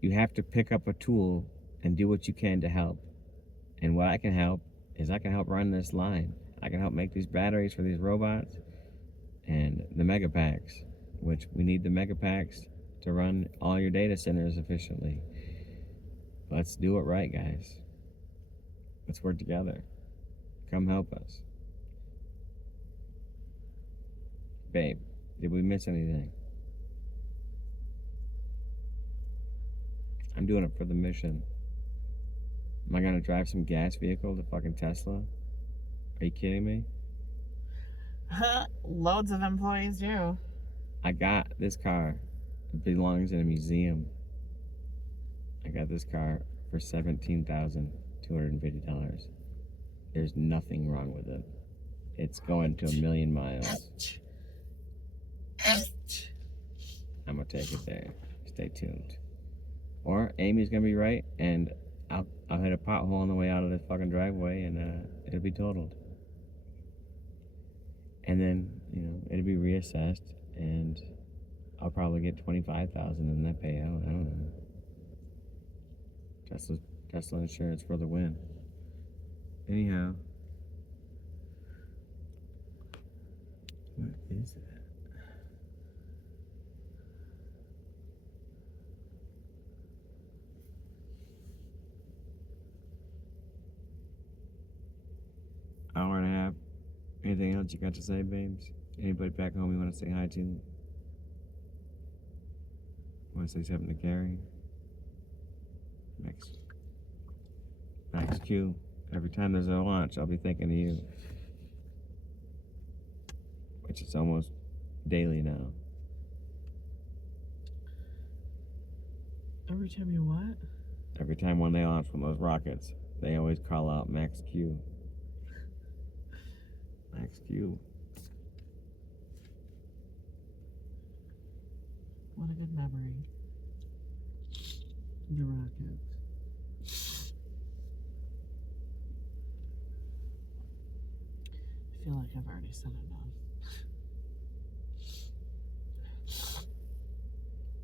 you have to pick up a tool and do what you can to help. And what I can help is I can help run this line. I can help make these batteries for these robots and the megapacks, which we need the megapacks to run all your data centers efficiently. Let's do it right, guys. Let's work together. Come help us. Babe, did we miss anything? I'm doing it for the mission. Am I gonna drive some gas vehicle to fucking Tesla? Are you kidding me? Loads of employees do. I got this car. It belongs in a museum. I got this car for $17,250. There's nothing wrong with it. It's going to 1,000,000 miles. I'm gonna take it there. Stay tuned. Or Amy's gonna be right, and I'll hit a pothole on the way out of this fucking driveway, and it'll be totaled. And then it'll be reassessed, and I'll probably get $25,000 in that payout. I don't know. Tesla insurance for the win. Anyhow, what is that? Hour and a half. Anything else you got to say, babes? Anybody back home you want to say hi to? Want to say something to Carrie? Max Q. Every time there's a launch, I'll be thinking of you. Which is almost daily now. Every time you what? Every time when they launch from those rockets, they always call out Max Q. Max Q. What a good memory. The rockets. I feel like I've already said enough.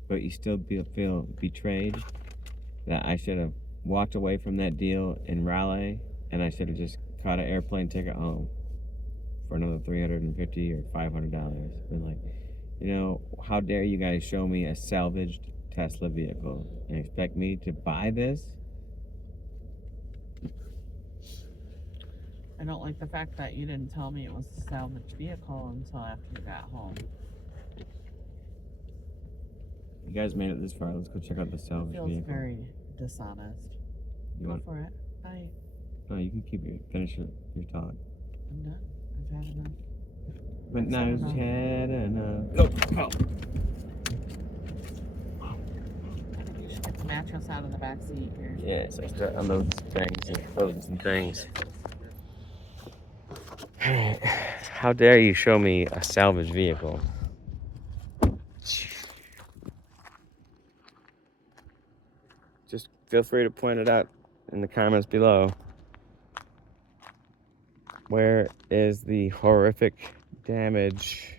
But you still feel betrayed that I should have walked away from that deal in Raleigh and I should have just caught an airplane ticket home for another $350 or $500. Been like, you know, how dare you guys show me a salvaged Tesla vehicle and expect me to buy this? I don't like the fact that you didn't tell me it was a salvaged vehicle until after you got home. You guys made it this far. Let's go check out the salvage Feels vehicle. very dishonest. You Go want? for it. Bye. No, you can finish your talk. I'm done. I've had enough. But now I've it's said had enough. I think you should get the mattress out of the back seat here. Yeah, so I start unloading some things and loading some things. How dare you show me a salvage vehicle? Just feel free to point it out in the comments below. Where is the horrific damage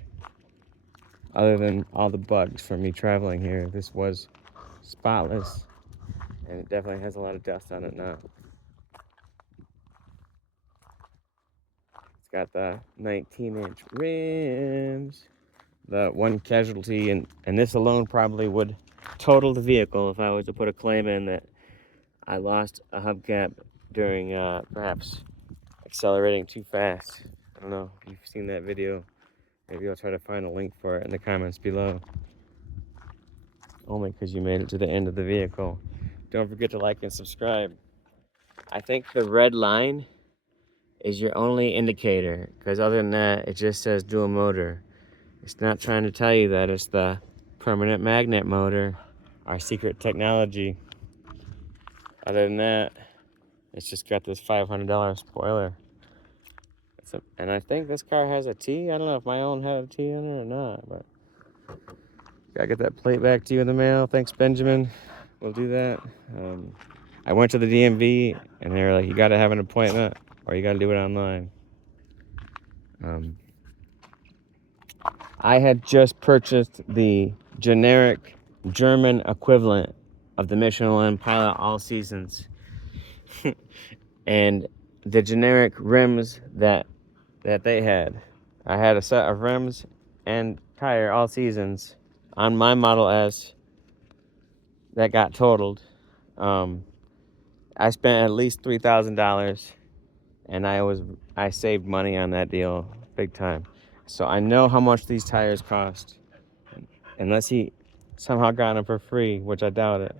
other than all the bugs from me traveling here? This was spotless, and it definitely has a lot of dust on it now. It's got the 19-inch rims. The one casualty, and this alone probably would total the vehicle if I was to put a claim in that I lost a hubcap during perhaps accelerating too fast. I don't know if you've seen that video. Maybe I'll try to find a link for it in the comments below. Only because you made it to the end of the vehicle. Don't forget to like and subscribe. I think the red line is your only indicator, because other than that, it just says dual motor. It's not trying to tell you that it's the permanent magnet motor, our secret technology. Other than that, it's just got this $500 spoiler. And I think this car has a T. I don't know if my own had a T in it or not, but gotta get that plate back to you in the mail. Thanks, Benjamin. We'll do that. I went to the DMV and they were like, you gotta have an appointment or you gotta do it online. I had just purchased the generic German equivalent of the Michelin Pilot All Seasons. And the generic rims that they had. I had a set of rims and tire All Seasons on my Model S that got totaled. I spent at least $3,000 and I saved money on that deal big time. So I know how much these tires cost, unless he somehow got them for free, which I doubt it.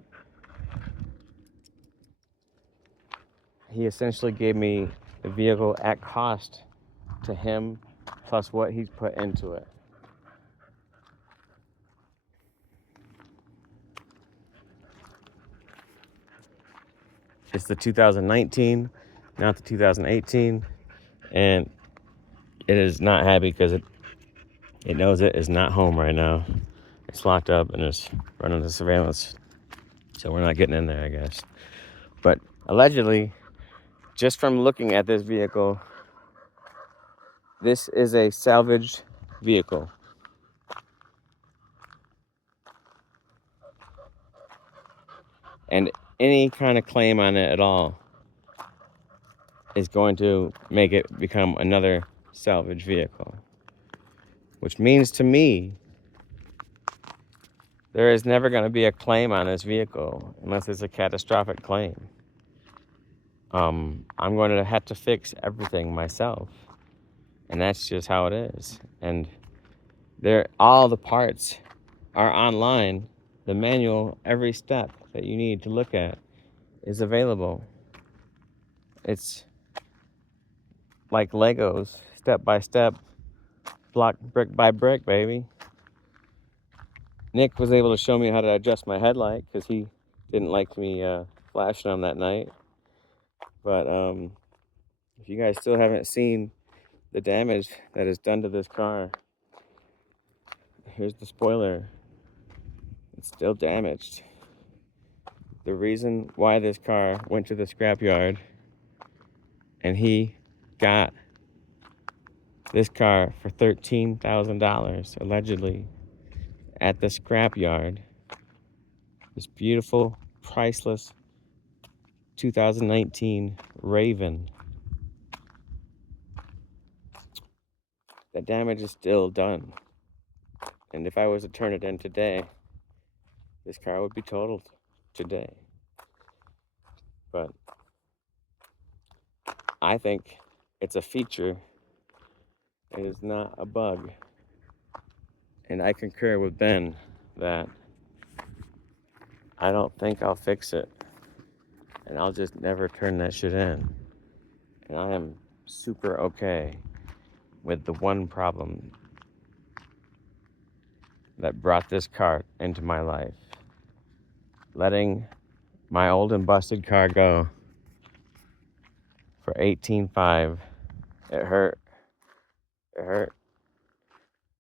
He essentially gave me the vehicle at cost to him, plus what he's put into it. It's the 2019, not the 2018, and it is not happy because it knows it is not home right now. It's locked up and it's running the surveillance, so we're not getting in there, I guess. But allegedly, just from looking at this vehicle, this is a salvaged vehicle. And any kind of claim on it at all is going to make it become another salvage vehicle. Which means to me, there is never going to be a claim on this vehicle unless it's a catastrophic claim. I'm going to have to fix everything myself. And that's just how it is. And all the parts are online The manual, every step that you need to look at is available. It's like Legos, step by step, block brick by brick, baby. Nick was able to show me how to adjust my headlight because he didn't like me flashing on that night. But if you guys still haven't seen the damage that is done to this car, here's the spoiler. It's still damaged. The reason why this car went to the scrapyard and he got this car for $13,000 allegedly at the scrapyard, this beautiful, priceless 2019 Raven. The damage is still done. And if I was to turn it in today, this car would be totaled today. But I think it's a feature. It is not a bug. And I concur with Ben that I don't think I'll fix it. And I'll just never turn that shit in. And I am super okay with the one problem that brought this car into my life. Letting my old and busted car go for $18,500. It hurt. It hurt.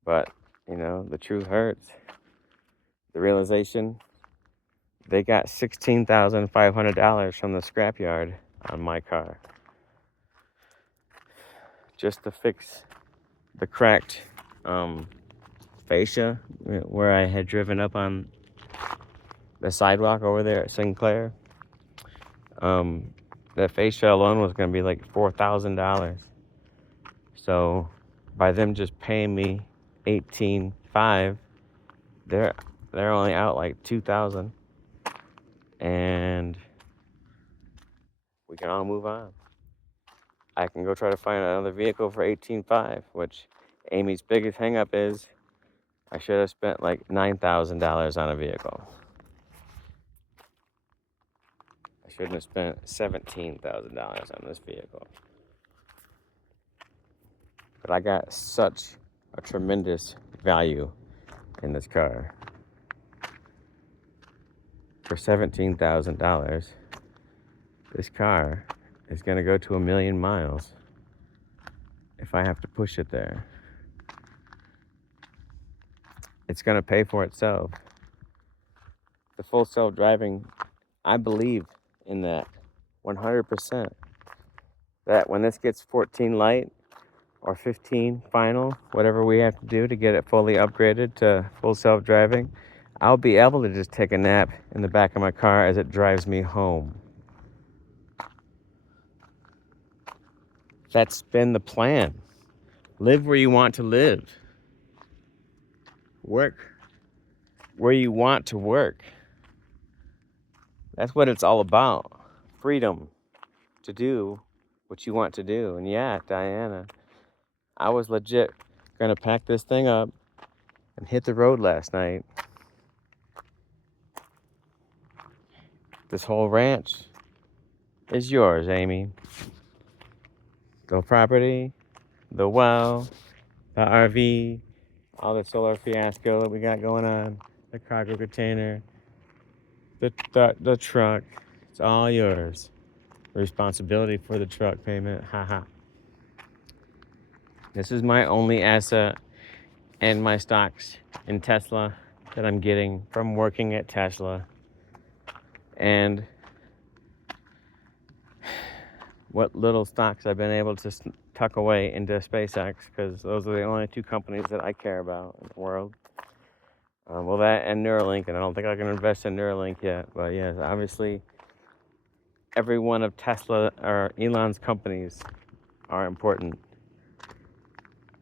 But, you know, the truth hurts. The realization, they got $16,500 from the scrapyard on my car. Just to fix the cracked fascia where I had driven up on the sidewalk over there at Sinclair. The fascia alone was going to be like $4,000. So by them just paying me $18,500, they're only out like $2,000, and we can all move on. I can go try to find another vehicle for $18,500, which Amy's biggest hangup is I should have spent like $9,000 on a vehicle. I shouldn't have spent $17,000 on this vehicle. But I got such a tremendous value in this car. For $17,000, this car is going to go to 1,000,000 miles if I have to push it there. It's going to pay for itself. The full self-driving, I believe in that 100%. That when this gets 14 light or 15 final, whatever we have to do to get it fully upgraded to full self-driving, I'll be able to just take a nap in the back of my car as it drives me home. That's been the plan. Live where you want to live. Work where you want to work. That's what it's all about. Freedom to do what you want to do. And yeah, Diana, I was legit gonna pack this thing up and hit the road last night. This whole ranch is yours, Amy. The property, the well, the RV, all the solar fiasco that we got going on, the cargo container, the truck. It's all yours. The responsibility for the truck payment, haha. This is my only asset and my stocks in Tesla that I'm getting from working at Tesla. And what little stocks I've been able to tuck away into SpaceX, because those are the only two companies that I care about in the world. Well, that and Neuralink, and I don't think I can invest in Neuralink yet. But yes, obviously, every one of Tesla or Elon's companies are important.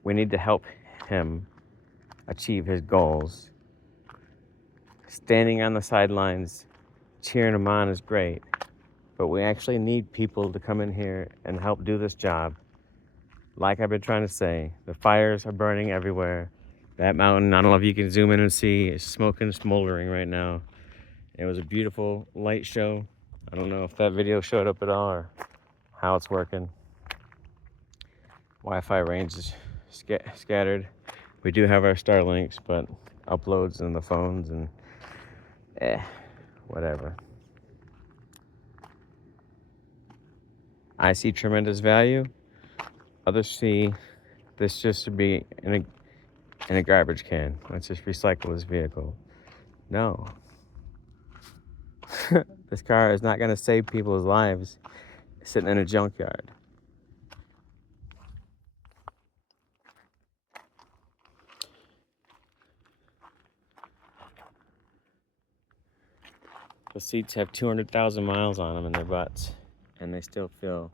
We need to help him achieve his goals. Standing on the sidelines, cheering him on is great, but we actually need people to come in here and help do this job. Like I've been trying to say, the fires are burning everywhere. That mountain, I don't know if you can zoom in and see, it's smoking, smoldering right now. It was a beautiful light show. I don't know if that video showed up at all or how it's working. Wi-Fi range is scattered. We do have our Starlinks, but uploads in the phones and whatever. I see tremendous value. Others see this just to be in a garbage can. Let's just recycle this vehicle. No. This car is not going to save people's lives sitting in a junkyard. The seats have 200,000 miles on them in their butts, and they still feel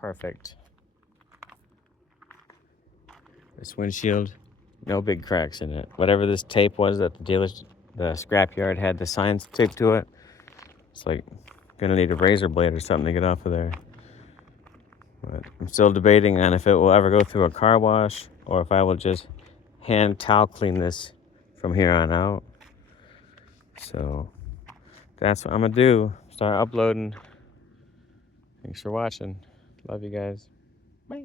perfect. This windshield, no big cracks in it. Whatever this tape was that the scrapyard had the signs taped to it, it's like gonna need a razor blade or something to get off of there. But I'm still debating on if it will ever go through a car wash or if I will just hand towel clean this from here on out. So that's what I'm gonna do. Start uploading. Thanks for watching. Love you guys. Bye.